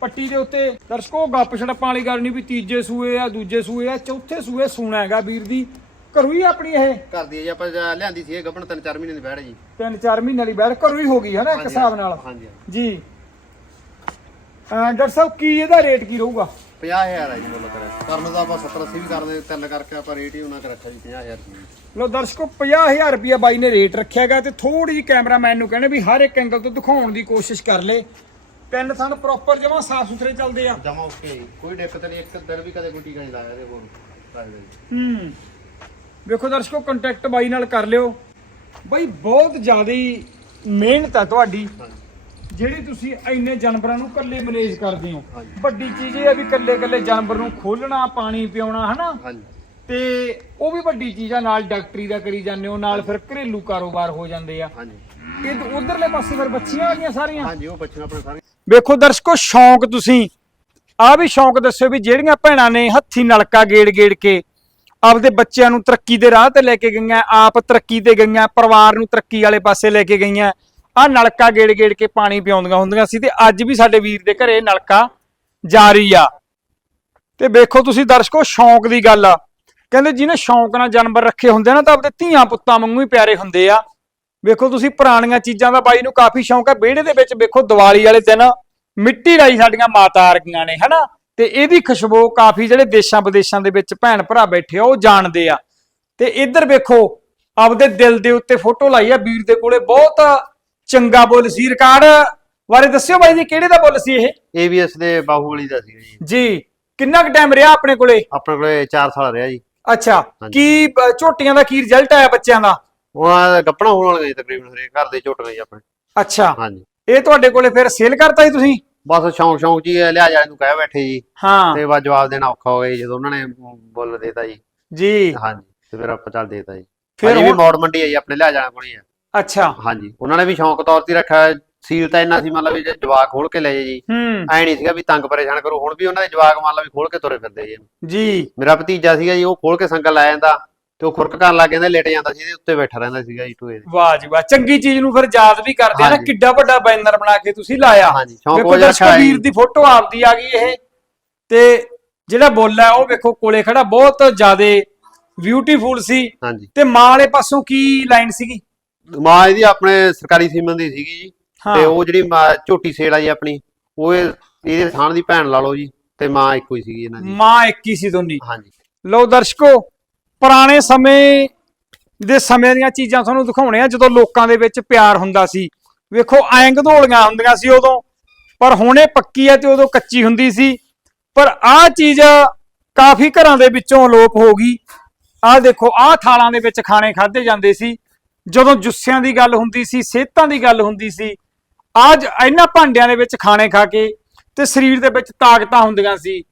ਪੱਟੀ ਦੇ ਉੱਤੇ। ਦਰਸ਼ਕੋ ਗੱਪ ਛੜਪਾਂ ਵਾਲੀ ਗੱਲ ਨਹੀਂ ਵੀ ਤੀਜੇ ਸੂਏ ਆ ਦੂਜੇ ਸੂਏ ਆ ਚੌਥੇ ਸੂਏ ਸੂਣਾ ਹੈਗਾ ਵੀਰ ਦੀ। ਘਰੋਂ ਹੀ ਆਪਣੀ ਇਹ? ਘਰ ਦੀ ਹੈ ਜੀ ਆਪਾਂ ਜਾਂ ਲਿਆਂਦੀ ਸੀ ਇਹ ਗੱਭਣ ਤਿੰਨ ਚਾਰ ਮਹੀਨੇ ਦੀ ਬੈੜ ਜੀ। ਤਿੰਨ ਚਾਰ ਮਹੀਨੇ ਵਾਲੀ ਬੈਠ ਘਰੋਂ ਹੀ ਹੋ ਗਈ ਹੈ ਨਾ ਇੱਕ ਹਾਂਜੀ, ਹਿਸਾਬ ਨਾਲ। ਹਾਂਜੀ ਜੀ। ਅਹ ਡਾਕਟਰ ਸਾਹਿਬ ਕੀ ਇਹਦਾ ਰੇਟ ਕੀ ਰਹੂਗਾ? 50000 ਹੈ ਜੀ ਮੁੱਲ ਕਰੇ ਕਰਨ ਦਾ ਆਪਾਂ 70 80 ਵੀ ਕਰਦੇ ਤਿੰਨ ਕਰਕੇ ਆਪਾਂ ਰੇਟ ਹੀ ਉਹਨਾਂ ਕਰ ਰੱਖਿਆ ਜੀ 50000 ਰੁਪਏ ਲੋ ਦਰਸ਼ਕੋ 50000 ਰੁਪਏ ਬਾਈ ਨੇ ਰੇਟ ਰੱਖਿਆਗਾ ਤੇ ਥੋੜੀ ਜਿਹੀ ਕੈਮਰਾਮੈਨ ਨੂੰ ਕਹਿੰਦੇ ਵੀ ਹਰ ਇੱਕ ਐਂਗਲ ਤੋਂ ਦਿਖਾਉਣ ਦੀ ਕੋਸ਼ਿਸ਼ ਕਰ ਲੇ। ਤਿੰਨ ਥਣ ਪ੍ਰੋਪਰ ਜਮਾ ਸਾਫ਼ ਸੁਥਰੇ ਚੱਲਦੇ ਆ। ਜਮਾ ਓਕੇ ਜੀ ਕੋਈ ਦਿੱਕਤ ਨਹੀਂ ਇੱਕ ਦਿਨ ਵੀ ਕਦੇ ਕੋਈ ਟੀਕਾ ਨਹੀਂ ਲਾਇਆ ਇਹਦੇ ਕੋਲ ਜੀ। ਹੂੰ। ਵੇਖੋ ਦਰਸ਼ਕੋ ਕੰਟੈਕਟ ਬਾਈ ਨਾਲ ਕਰ ਲਿਓ। ਬਾਈ ਬਹੁਤ ਜ਼ਿਆਦਾ ਮਿਹਨਤ ਹੈ ਤੁਹਾਡੀ। ਜਿਹੜੀ ਤੁਸੀਂ ਇੰਨੇ ਜਾਨਵਰਾਂ ਨੂੰ ਇਕੱਲੇ ਮੈਨੇਜ ਕਰਦੇ ਹੋ। ਵੱਡੀ ਚੀਜ਼ ਇਹ ਹੈ ਵੀ ਇਕੱਲੇ ਇਕੱਲੇ ਜਾਨਵਰ ਨੂੰ ਖੋਲਣਾ ਪਾਣੀ ਪਿਆਉਣਾ ਹਨਾ? ਤੇ ਉਹ ਵੀ ਵੱਡੀ ਚੀਜ਼ ਆ ਨਾਲ ਡਾਕਟਰੀ ਦਾ ਕਰੀ ਜਾਂਦੇ ਹੋ ਨਾਲ ਫਿਰ ਘਰੇਲੂ ਕਾਰੋਬਾਰ ਹੋ ਜਾਂਦੇ ਆ। ਹਾਂਜੀ। ਇਹ ਉਧਰਲੇ ਪਾਸੇ ਫਿਰ ਬੱਚੀਆਂ ਆ ਗਈਆਂ ਸਾਰੀਆਂ। ਹਾਂਜੀ ਉਹ ਬੱਚੀਆਂ ਆਪਣੇ ਸਾਰੇ ਵੇਖੋ ਦਰਸ਼ਕੋ ਸ਼ੌਂਕ ਤੁਸੀਂ। ਆ ਵੀ ਸ਼ੌਂਕ ਦੱਸਿਓ ਵੀ ਜਿਹੜੀਆਂ ਭੈਣਾਂ ਨੇ ਹੱਥੀ ਨਲਕਾ ਗੇੜ ਗੇੜ ਕੇ ਆਪਦੇ ਬੱਚਿਆਂ ਨੂੰ ਤਰੱਕੀ ਦੇ ਰਾਹ ਤੇ ਲੈ ਕੇ ਗਈਆਂ ਆਪ ਤਰੱਕੀ ਤੇ ਗਈਆਂ ਪਰਿਵਾਰ ਨੂੰ ਤਰੱਕੀ ਵਾਲੇ ਪਾਸੇ ਲੈ ਕੇ ਗਈਆਂ ਆ ਨਲਕਾ ਗੇੜ ਗੇੜ ਕੇ ਪਾਣੀ ਪਿਆਉਂਦੀਆਂ ਹੁੰਦੀਆਂ ਸੀ ਤੇ ਅੱਜ ਵੀ ਸਾਡੇ ਵੀਰ ਦੇ ਘਰੇ ਨਲਕਾ ਜਾਰੀ ਆ। ਤੇ ਵੇਖੋ ਤੁਸੀਂ ਦਰਸ਼ਕੋ, ਸ਼ੌਂਕ ਦੀ ਗੱਲ ਆ। ਕਹਿੰਦੇ ਜਿਹਨੇ ਸ਼ੌਂਕ ਨਾਲ ਜਾਨਵਰ ਰੱਖੇ ਹੁੰਦੇ ਆ ਨਾ ਤਾਂ ਆਪਦੇ ਧੀਆਂ ਪੁੱਤਾਂ ਵਾਂਗੂ ਹੀ ਪਿਆਰੇ ਹੁੰਦੇ ਆ। ਵੇਖੋ ਤੁਸੀਂ ਪੁਰਾਣੀਆਂ ਚੀਜ਼ਾਂ ਦਾ ਬਾਈ ਨੂੰ ਕਾਫੀ ਸ਼ੌਂਕ ਹੈ ਵਿਹੜੇ ਦੇ ਵਿੱਚ ਵੇਖੋ ਦੀਵਾਲੀ ਵਾਲੇ ਦਿਨ ਮਿੱਟੀ ਰਾਈ ਸਾਡੀਆਂ ਮਾਤਾ ਵਰਗੀਆਂ ਨੇ, ਹਨਾ? ਤੇ ਇਹਦੀ ਖੁਸ਼ਬੂ ਕਾਫੀ ਜਿਹੜੇ ਦੇਸ਼ਾਂ ਵਿਦੇਸ਼ਾਂ ਦੇ ਵਿੱਚ ਭੈਣ ਭਰਾ ਬੈਠੇ ਆ, ਉਹ ਜਾਣਦੇ ਆ। ਤੇ ਇੱਧਰ ਵੇਖੋ, ਆਪਦੇ ਦਿਲ ਦੇ ਉੱਤੇ ਫੋਟੋ ਲਾਈ ਆ, ਵੀਰ ਦੇ ਕੋਲੇ ਬਹੁਤ ਚੰਗਾ ਬੁੱਲ ਸੀ ਰਿਕਾਰਡ। ਬਾਰੇ ਦੱਸਿਓ ਬਾਈ ਜੀ ਕਿਹੜੇ ਦਾ ਬੁੱਲ ਸੀ ਇਹ? ਏਬੀਐਸ ਦੇ ਬਾਹੂਬਲੀ ਦਾ ਸੀਗਾ ਜੀ। ਜੀ ਕਿੰਨਾ ਕੁ ਟਾਈਮ ਰਿਹਾ ਆਪਣੇ ਕੋਲੇ? ਆਪਣੇ ਕੋਲੇ 4 ਸਾਲ ਰਿਹਾ ਜੀ। ਅੱਛਾ। ਕੀ ਅ, ਝੋਟੀਆਂ ਦਾ ਕੀ ਰਿਜ਼ਲਟ ਆਇਆ ਬੱਚਿਆਂ ਦਾ? ਉਹ ਗੱਪਣਾ ਹੋਣ ਵਾਲੀਆਂ ਜੀ ਤਕਰੀਬਨ ਹਰੇ ਘਰ ਦੇ ਝੋਟ ਗਏ ਆਪਣੇ। ਅੱਛਾ। ਹਾਂਜੀ। ਇਹ ਤੁਹਾਡੇ ਕੋਲੇ ਫਿਰ ਸੇਲ ਕਰਤਾ ਜੀ ਤੁਸੀਂ? ਬਸ ਸ਼ੌਂਕ ਸ਼ੌਂਕ ਜੀ ਇਹ ਲਿਆ ਜਾਲੇ ਨੂੰ ਕਹਿ ਬੈਠੇ ਜੀ। ਹਾਂ। ਤੇ ਬਾਅਦ ਜਵਾਬ ਦੇਣਾ ਔਖਾ ਹੋ ਗਿਆ ਜੀ ਜਦੋਂ ਉਹਨਾਂ ਨੇ ਬੁੱਲ ਦੇਤਾ ਜੀ। ਜੀ। ਹਾਂਜੀ ਤੇ ਫਿਰ ਆਪਾਂ ਚੱਲ ਦੇਤਾ ਜੀ। ਫਿਰ ਫਿਰ ਵੀ ਹੁਣ- ਮੌੜ ਮੰਡੀ ਹੈ ਜੀ ਆਪਣੇ ਲਿਆ ਜਾਣਾ ਕੋਣੀ ਹੈ। ਅੱਛਾ। ਹਾਂਜੀ ਉਹਨਾਂ ਨੇ ਵੀ ਸ਼ੌਂਕ ਤੌਰ ਤੇ ਰੱਖਿਆ। ਸੀਲ ਤਾਂ ਇੰਨਾ ਸੀ ਮੰਨ ਲਓ ਵੀ ਜੇ ਜਵਾਕ ਖੋਲ ਕੇ ਲੈ ਜੇ ਜੀ। ਹੂੰ। ਐ ਨਹੀਂ ਸੀਗਾ ਵੀ ਤੰਗ ਪਰੇਸ਼ਾਨ ਕਰੋ। ਹੁਣ ਵੀ ਉਹਨਾਂ ਦੇ ਜਵਾਕ ਮੰਨ ਲਓ ਵੀ ਖੋਲ ਕੇ ਤੁਰੇ ਫਿਰਦੇ ਜੀ। ਜੀ। ਮੇਰਾ ਭਤੀਜਾ ਸੀਗਾ ਜੀ ਉਹ ਖੋਲ ਕੇ ਸੰਗਲ ਲੈ ਜਾਂਦਾ ਤੇ ਉਹ ਖੁਰਕ ਕਰਨ ਲੱਗ ਜਾਂਦਾ ਲੇਟ ਜਾਂਦਾ ਸੀ ਇਹਦੇ ਉੱਤੇ ਬੈਠਾ ਰਹਿੰਦਾ ਸੀਗਾ ਜੀ ਟੂਏ ਦੇ। ਵਾਹ ਜੀ ਵਾਹ ਚੰਗੀ ਚੀਜ਼ ਨੂੰ ਫਿਰ ਯਾਦ ਵੀ ਕਰਦੇ ਆ ਨਾ ਹਾਂਜੀ। ਕਿੱਡਾ ਵੱਡਾ ਬੈਨਰ ਬਣਾ ਕੇ ਤੁਸੀਂ ਲਾਇਆ। ਹਾਂਜੀ ਸ਼ੌਂਕ ਵੇਖੋ ਹੋ ਦਰਸ਼ਕੋ ਰੱਖਿਆ ਵੀਰ ਦੀ ਫੋਟੋ ਆਪਦੀ ਆ ਗਈ ਇਹ। ਤੇ ਜਿਹੜਾ ਬੁੱਲ ਹੈ ਉਹ ਵੇਖੋ ਕੋਲੇ ਖੜਾ ਬਹੁਤ ਜ਼ਿਆਦੇ ਬਿਊਟੀਫੁਲ ਸੀ। ਹਾਂਜੀ। ਤੇ ਮਾਂ ਵਾਲੇ ਪਾਸੋਂ ਕੀ ਲਾਈਨ ਸੀਗੀ? ਮਾਂ ਇਹਦੀ ਆਪਣੇ ਸਰਕਾਰੀ ਸੀਮਨ ਦੀ ਸੀਗੀ ਜੀ। ਤੇ ਉਹ ਜਿਹੜੀ ਮਾਂ ਝੋਟੀ ਸੇਲ ਆ ਜੀ ਆਪਣੀ ਉਹ ਇਹ- ਇਹਦੇ ਥਾਣ ਦੀ ਭੈਣ ਲਾ ਲਓ ਜੀ ਤੇ ਮਾਂ ਇੱਕੋ ਹੀ ਸੀਗੀ ਇਹਨਾਂ ਦੀ। ਮਾਂ ਇੱਕ ਹੀ ਸੀ ਦੋਨੀ। ਹਾਂਜੀ। ਲਓ ਦਰਸ਼ਕੋ ਪੁਰਾਣੇ ਸਮੇਂ ਦੇ ਸਮੇਂ ਦੀਆਂ ਚੀਜ਼ਾਂ ਤੁਹਾਨੂੰ ਦਿਖਾਉਣੇ ਆ ਜਦੋਂ ਲੋਕਾਂ ਦੇ ਵਿੱਚ ਪਿਆਰ ਹੁੰਦਾ ਸੀ। ਵੇਖੋ ਐਂ ਘਧੋਲੀਆਂ ਹੁੰਦੀਆਂ ਸੀ ਉਦੋਂ ਪਰ ਹੁਣ ਇਹ ਪੱਕੀ ਆ ਤੇ ਉਦੋਂ ਕੱਚੀ ਹੁੰਦੀ ਸੀ। ਪਰ ਆਹ ਚੀਜ਼ ਕਾਫੀ ਘਰਾਂ ਦੇ ਵਿੱਚੋਂ ਅਲੋਪ ਹੋ ਗਈ। ਆਹ ਦੇਖੋ ਆਹ ਥਾਲਾਂ ਦੇ ਵਿੱਚ ਖਾਣੇ ਖਾਦੇ ਜਾਂਦੇ ਸੀ। ਜਦੋਂ ਜੁੱਸਿਆਂ ਦੀ ਗੱਲ ਹੁੰਦੀ ਸੀ, ਸਿਹਤਾਂ ਦੀ ਗੱਲ ਹੁੰਦੀ ਸੀ, ਅੱਜ ਇਹਨਾਂ ਭਾਂਡਿਆਂ ਦੇ ਵਿੱਚ ਖਾਣੇ ਖਾ ਕੇ ਤੇ ਸਰੀਰ ਦੇ ਵਿੱਚ ਤਾਕਤਾਂ ਹੁੰਦੀਆਂ ਸੀ।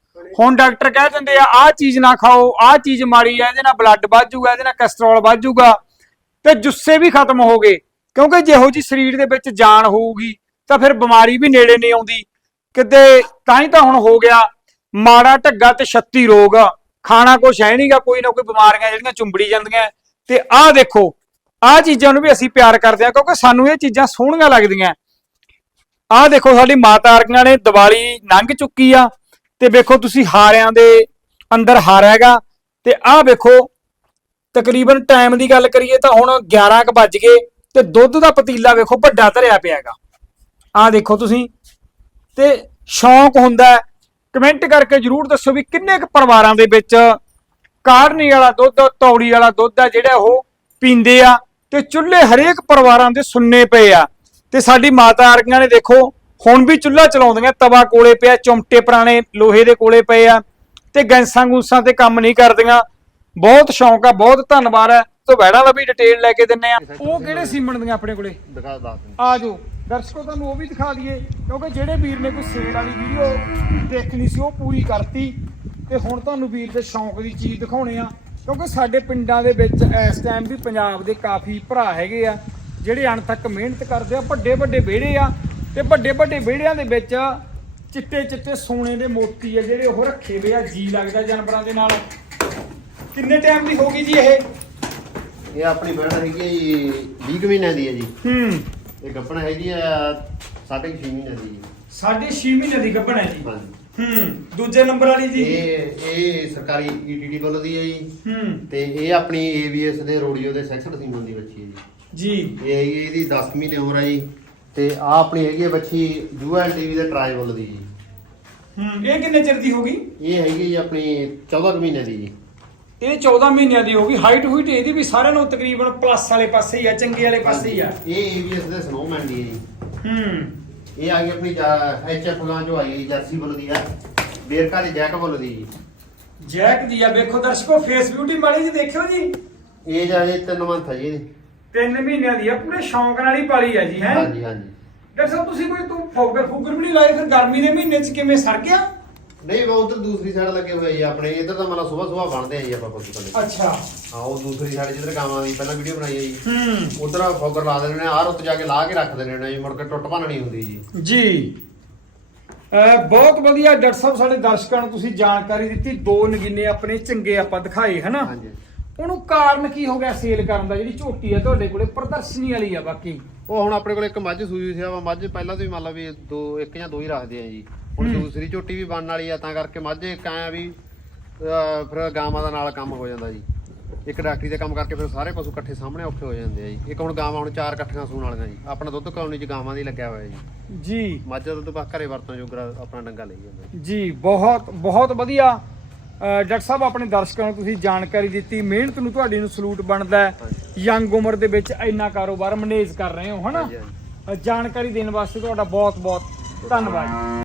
ਹੁਣ ਡਾਕਟਰ ਕਹਿ ਦਿੰਦੇ ਆ, ਆਹ ਚੀਜ਼ ਨਾ ਖਾਓ, ਆਹ ਚੀਜ਼ ਮਾੜੀ ਆ, ਇਹਦੇ ਨਾਲ ਬਲੱਡ ਵੱਧ ਜਾਊਗਾ ਇਹਦੇ ਨਾਲ ਕੋਲੇਸਟ੍ਰੋਲ ਵੱਧ ਜਾਊਗਾ ਤੇ ਜੁੱਸੇ ਵੀ ਖਤਮ ਹੋ ਗਏ। ਕਿਉਂਕਿ ਜਿਹੋ ਜੀ ਸਰੀਰ ਦੇ ਵਿੱਚ ਜਾਨ ਹੋਊਗੀ, ਤਾਂ ਫਿਰ ਬਿਮਾਰੀ ਵੀ ਨੇੜੇ ਨਹੀਂ ਆਉਂਦੀ। ਕਿਤੇ ਤਾਂ ਹੀ ਤਾਂ ਹੁਣ ਹੋ ਗਿਆ ਮਾੜਾ ਢੱਗਾ ਤੇ 36 ਰੋਗ। ਖਾਣਾ ਕੁਛ ਹੈ ਨਹੀਂਗਾ ਕੋਈ ਨਾ ਕੋਈ ਬਿਮਾਰੀਆਂ ਜਿਹੜੀਆਂ ਚੁੰਬੜੀ ਜਾਂਦੀਆਂ। ਤੇ ਆਹ ਦੇਖੋ ਆਹ ਚੀਜ਼ਾਂ ਨੂੰ ਵੀ ਅਸੀਂ ਪਿਆਰ ਕਰਦੇ ਆ ਕਿਉਂਕਿ ਸਾਨੂੰ ਇਹ ਚੀਜ਼ਾਂ ਸੋਹਣੀਆਂ ਲੱਗਦੀਆਂ। ਆਹ ਦੇਖੋ ਸਾਡੀ ਮਾਤਾ ਅਰਗੀਆਂ ਨੇ ਦੀਵਾਲੀ ਲੰਘ ਚੁੱਕੀ ਆ, ਤੇ ਵੇਖੋ ਤੁਸੀਂ ਹਾਰਿਆਂ ਦੇ ਅੰਦਰ ਹਾਰ ਹੈਗਾ, ਤੇ ਆਹ ਵੇਖੋ, ਤਕਰੀਬਨ ਟਾਈਮ ਦੀ ਗੱਲ ਕਰੀਏ ਤਾਂ ਹੁਣ 11 ਕ ਵੱਜ ਗਏ, ਤੇ ਦੁੱਧ ਦਾ ਪਤੀਲਾ ਵੇਖੋ ਵੱਡਾ ਧਰਿਆ ਪਿਆ ਹੈਗਾ। ਆਹ ਦੇਖੋ ਤੁਸੀਂ, ਤੇ ਸ਼ੌਂਕ ਹੁੰਦਾ ਕਮੈਂਟ ਕਰਕੇ ਜਰੂਰ ਦੱਸੋ ਵੀ ਕਿੰਨੇ ਕੁ ਪਰਿਵਾਰਾਂ ਦੇ ਵਿੱਚ ਕਾੜਨੀ ਵਾਲਾ ਦੁੱਧ, ਤੌੜੀ ਵਾਲਾ ਦੁੱਧ ਆ ਜਿਹੜਾ ਉਹ ਪੀਂਦੇ ਆ। ਤੇ ਚੁੱਲ੍ਹੇ ਹਰੇਕ ਪਰਿਵਾਰਾਂ ਦੇ ਸੁੰਨੇ ਪਏ ਆ। ਤੇ ਸਾਡੀ ਮਾਤਾ ਅਰਗੀਆਂ ਨੇ ਦੇਖੋ ਹੁਣ ਵੀ ਚੁੱਲ੍ਹਾ ਚਲਾਉਂਦੀਆਂ ਤਵਾ ਕੋਲੇ ਪਿਆ ਚੁੰਮਟੇ ਪੁਰਾਣੇ ਲੋਹੇ ਦੇ ਕੋਲੇ ਪਏ ਆ ਤੇ ਗੈਂਸਾਂ ਗੂਸਾਂ ਤੇ ਕੰਮ ਨਹੀਂ ਕਰਦੀਆਂ। ਬਹੁਤ ਸ਼ੌਂਕ ਆ ਬਹੁਤ ਧੰਨਵਾਦ ਹੈ ਤੋਂ ਬੈੜਾ ਦਾ ਵੀ ਡਿਟੇਲ ਲੈ ਕੇ ਦਿੰਨੇ ਆ। ਉਹ ਕਿਹੜੇ ਸੀਮਣ ਦੀਆਂ ਆਪਣੇ ਕੋਲੇ? ਦਿਖਾ ਦੱਸ। ਆ। ਜਾਓ। ਦਰਸ਼ਕੋ ਤੁਹਾਨੂੰ ਉਹ ਵੀ ਦਿਖਾ ਦਈਏ ਕਿਉਂਕਿ ਜਿਹੜੇ ਵੀਰ ਨੇ ਕੋਈ ਸੇਲ ਵਾਲੀ ਵੀਡੀਓ ਦੇਖਣੀ ਸੀ ਉਹ ਪੂਰੀ ਕਰਤੀ। ਤੇ ਹੁਣ ਤੁਹਾਨੂੰ ਵੀਰ ਦੇ ਸ਼ੌਂਕ ਦੀ ਚੀਜ਼ ਦਿਖਾਉਣੇ ਆ। ਕਿਉਂਕਿ ਸਾਡੇ ਪਿੰਡਾਂ ਦੇ ਵਿੱਚ ਇਸ ਟਾਈਮ ਵੀ ਪੰਜਾਬ ਦੇ ਕਾਫੀ ਭਰਾ ਹੈਗੇ ਆ ਜਿਹੜੇ ਅਣਥੱਕ ਮਿਹਨਤ ਕਰਦੇ ਆ ਵੱਡੇ ਵੱਡੇ ਵਿਹੜੇ ਆ ਤੇ ਵੱਡੇ ਵੱਡੇ ਵਿਹੜਿਆਂ ਦੇ ਵਿੱਚ ਚਿੱਟੇ ਚਿੱਟੇ ਸੋਨੇ ਦੇ ਮੋਤੀ ਆ ਜਿਹੜੇ ਉਹ ਰੱਖੇ ਹੋਏ ਆ ਜੀ ਲੱਗਦਾ ਜਾਨਵਰਾਂ ਦੇ ਨਾਲ। ਕਿੰਨੇ ਟਾਈਮ ਦੀ ਹੋ ਗਈ ਜੀ ਇਹ? ਇਹ ਆਪਣੀ ਬੈੜ ਹੈਗੀ ਹੈ ਜੀ 20 ਕੁ ਮਹੀਨਿਆਂ ਦੀ ਹੈ ਜੀ। ਹੂੰ। ਇਹ ਗੱਪਣ ਹੈਗੀ ਆ ਸਾਢੇ ਕੁ ਛੇ ਮਹੀਨਿਆਂ ਦੀ ਜੀ। ਸਾਢੇ 6 ਮਹੀਨੇ ਦੀ ਗੱਭਣ ਹੈ ਜੀ। ਹਾਂਜੀ। ਹੂੰ ਦੂਜੇ ਨੰਬਰ ਵਾਲੀ ਜੀ। ਇਹ ਇਹ ਸਰਕਾਰੀ ਈਟੀਡੀ ਵੱਲੋਂ ਦੀ ਹੈ ਜੀ। ਹੂੰ। ਤੇ ਇਹ ਆਪਣੀ ਏਵੀਐਸ ਦੇ ਰੋਡੀਓ ਦੇ ਸੈਕਸ਼ਨ ਸੀਮਨ ਦੀ ਬੱਚੀ ਹੈ ਜੀ। ਜੀ। ਇਹ ਹੈਗੀ ਇਹਦੀ 10 ਮਹੀਨੇ ਉਮਰ ਹੈ ਜੀ। ਤੇ ਆ ਆਪਣੀ ਹੈਗੀ ਹੈ ਬੱਚੀ ਯੂਐਲ ਟੀਵੀ ਦੇ ਟਰਾਈ ਵੱਲੋਂ ਦੀ ਜੀ। ਹੂੰ ਇਹ ਕਿੰਨੇ ਚਿਰ ਦੀ ਹੋਗੀ ਇਹ ਹੈਗੀ ਜੀ ਆਪਣੀ 14 ਕੁ ਮਹੀਨੇ ਦੀ ਜੀ। ਇਹ 14 ਮਹੀਨਿਆਂ ਦੀ ਹੋਗੀ ਹਾਈਟ ਹੂਟ ਇਹਦੀ ਵੀ ਸਾਰਿਆਂ ਨੂੰ ਤਕਰੀਬਨ ਪਲੱਸ ਵਾਲੇ ਪਾਸੇ ਹੀ ਆ ਚੰਗੇ ਵਾਲੇ ਪਾਸੇ ਹੀ ਆ। ਇਹ ਏਵੀਐਸ ਦੇ ਸਨੋਮੈਨ ਦੀ ਹੈ ਜੀ। ਹੂੰ। ਇਹ ਆ ਗਈ ਆਪਣੀ ਐਚਐਫ ਗਾਂ ਜੋ ਆਈ ਜਰਸੀ ਵੱਲੋਂ ਦੀ ਹੈ ਬੇਰਕਾ ਦੀ ਜੈਕ ਵੱਲੋਂ ਦੀ ਜੀ। ਜੈਕ ਦੀ ਆ ਵੇਖੋ ਦਰਸ਼ਕੋ ਫੇਸ ਬਿਊਟੀ ਮਾੜੀ ਜੀ ਦੇਖਿਓ ਜੀ। ਇਹ ਜਾ ਜੇ 3 ਮੰਥ ਹੈ ਜੀ ਇਹਦੀ। 3 ਮਹੀਨਿਆਂ ਦੀ ਆ ਪੂਰੇ ਸ਼ੌਂਕ ਨਾਲ ਹੀ ਪਾਲੀ ਆ ਜੀ ਹੈ? ਹਾਂਜੀ ਹਾਂਜੀ। ਡਾਕਟਰ ਸਾਹਿਬ ਤੁਸੀਂ ਕੋਈ ਤੂੰ ਫੋਗਰ ਫੁਗਰ ਵੀ ਨਹੀਂ ਲਾਏ ਫਿਰ ਗਰਮੀ ਦੇ ਮਹੀਨੇ ਚ ਕਿਵੇਂ ਸਰ ਗਿਆ? ਨਹੀਂ ਉਹ ਉਧਰ ਦੂਸਰੀ ਸਾਈਡ ਲੱਗੇ ਹੋਏ ਜੀ ਆਪਣੇ ਇੱਧਰ ਤਾਂ ਮਤਲਬ ਸਵੇਰ ਸਵੇਰ ਬਣਦੇ ਆ ਜੀ ਆਪਾਂ ਪਸ਼ੂ ਕੱਲੇ ਅੱਛਾ। ਹਾਂ ਉਹ ਦੂਸਰੀ ਸਾਈਡ ਜਿੱਧਰ ਗਾਵਾਂ ਦੀ ਪਹਿਲਾਂ ਵੀਡੀਓ ਬਣਾਈ ਹੈ ਜੀ। ਹੂੰ। ਉਧਰ ਫੋਗਰ ਲਾ ਦਿੰਦੇ ਨੇ ਆਹ ਰੁੱਤ ਜਾ ਕੇ ਲਾ ਕੇ ਰੱਖ ਦਿੰਦੇ ਨੇ ਜੀ ਮੁੜ ਕੇ ਟੁੱਟ ਭੰਨ ਨਹੀਂ ਹੁੰਦੀ ਜੀ। ਜੀ। ਅਹ ਬਹੁਤ ਵਧੀਆ ਡਾਕਟਰ ਸਾਹਿਬ ਸਾਡੇ ਦਰਸ਼ਕਾਂ ਨੂੰ ਤੁਸੀਂ ਜਾਣਕਾਰੀ ਦਿੱਤੀ। ਦੋ ਨਗੀਨੇ ਆਪਣੇ ਚੰਗੇ ਆਪਾਂ ਦਿਖਾਏ ਹਨਾ? ਹਾਂਜੀ। ਉਹਨੂੰ ਕਾਰਨ ਕੀ ਹੋ ਗਿਆ ਸੇਲ ਕਰਨ ਦਾ? ਜਿਹੜੀ ਝੋਟੀ ਆ ਤੁਹਾਡੇ ਕੋਲੇ ਪ੍ਰਦਰਸ਼ਨੀ ਵਾਲੀ ਆ ਬਾਕੀ। ਉਹ ਹੁਣ ਆਪਣੇ ਕੋਲ ਇੱਕ ਮੱਝ ਸੂਈ ਹੋਈ ਸੀ ਆ ਮੱਝ ਪਹਿਲਾਂ ਤੋਂ ਹੀ ਮੰਨ ਲਾ ਵੀ ਦੋ ਇੱਕ ਜਾਂ ਦੋ ਹੀ ਰੱਖਦੇ ਆ ਜੀ। ਹੁਣ। ਦੂਸਰੀ ਝੋਟੀ ਵੀ ਬਣਨ ਵਾਲੀ ਆ ਤਾਂ ਕਰਕੇ ਮੱਝ ਇੱਕ ਆਇਆ ਵੀ ਅਹ, ਫਿਰ ਗਾਵਾਂ ਦਾ ਨਾਲ ਕੰਮ ਹੋ ਜਾਂਦਾ ਜੀ। ਇੱਕ ਡਾਕਟਰੀ ਦੇ ਕੰਮ ਕਰਕੇ ਫਿਰ ਸਾਰੇ ਪਸ਼ੂ ਇਕੱਠੇ ਸਾਹਮਣੇ ਔਖੇ ਹੋ ਜਾਂਦੇ ਆ ਜੀ। ਇੱਕ ਹੁਣ ਗਾਵਾਂ ਹੁਣ ਚਾਰ ਇਕੱਠੀਆਂ ਸੂਣ ਵਾਲੀਆਂ ਜੀ। ਆਪਣਾ ਦੁੱਧ ਕਲੋਨੀ ਚ ਗਾਵਾਂ ਦੀ ਲੱਗਿਆ ਹੋਇਆ ਜੀ। ਜੀ। ਮੱਝ ਦਾ ਦੁੱਧ ਬਾ ਘਰੇ ਵਰਤੋਂ ਜੋਗਰਾ ਆਪਣਾ ਡੰਗਾ ਲਈ ਜਾਂਦਾ ਜੀ। ਬਹੁਤ ਬਹੁਤ ਵਧੀਆ। ਡਾਕਟਰ ਸਾਹਿਬ ਆਪਣੇ ਦਰਸ਼ਕਾਂ ਨੂੰ ਤੁਸੀਂ ਜਾਣਕਾਰੀ ਦਿੱਤੀ। ਮਿਹਨਤ ਨੂੰ ਤੁਹਾਡੀ ਨੂੰ ਸਲੂਟ ਬਣਦਾ ਹੈ। ਯੰਗ ਉਮਰ ਦੇ ਵਿੱਚ ਇੰਨਾ ਕਾਰੋਬਾਰ ਮੈਨੇਜ ਕਰ ਰਹੇ ਹੋ ਹਨਾ? ਹਾਂਜੀ, ਹਾਂਜੀ। ਜਾਣਕਾਰੀ ਦੇਣ ਵਾਸਤੇ ਤੁਹਾਡਾ ਬਹੁਤ ਬਹੁਤ ਧੰਨਵਾਦ।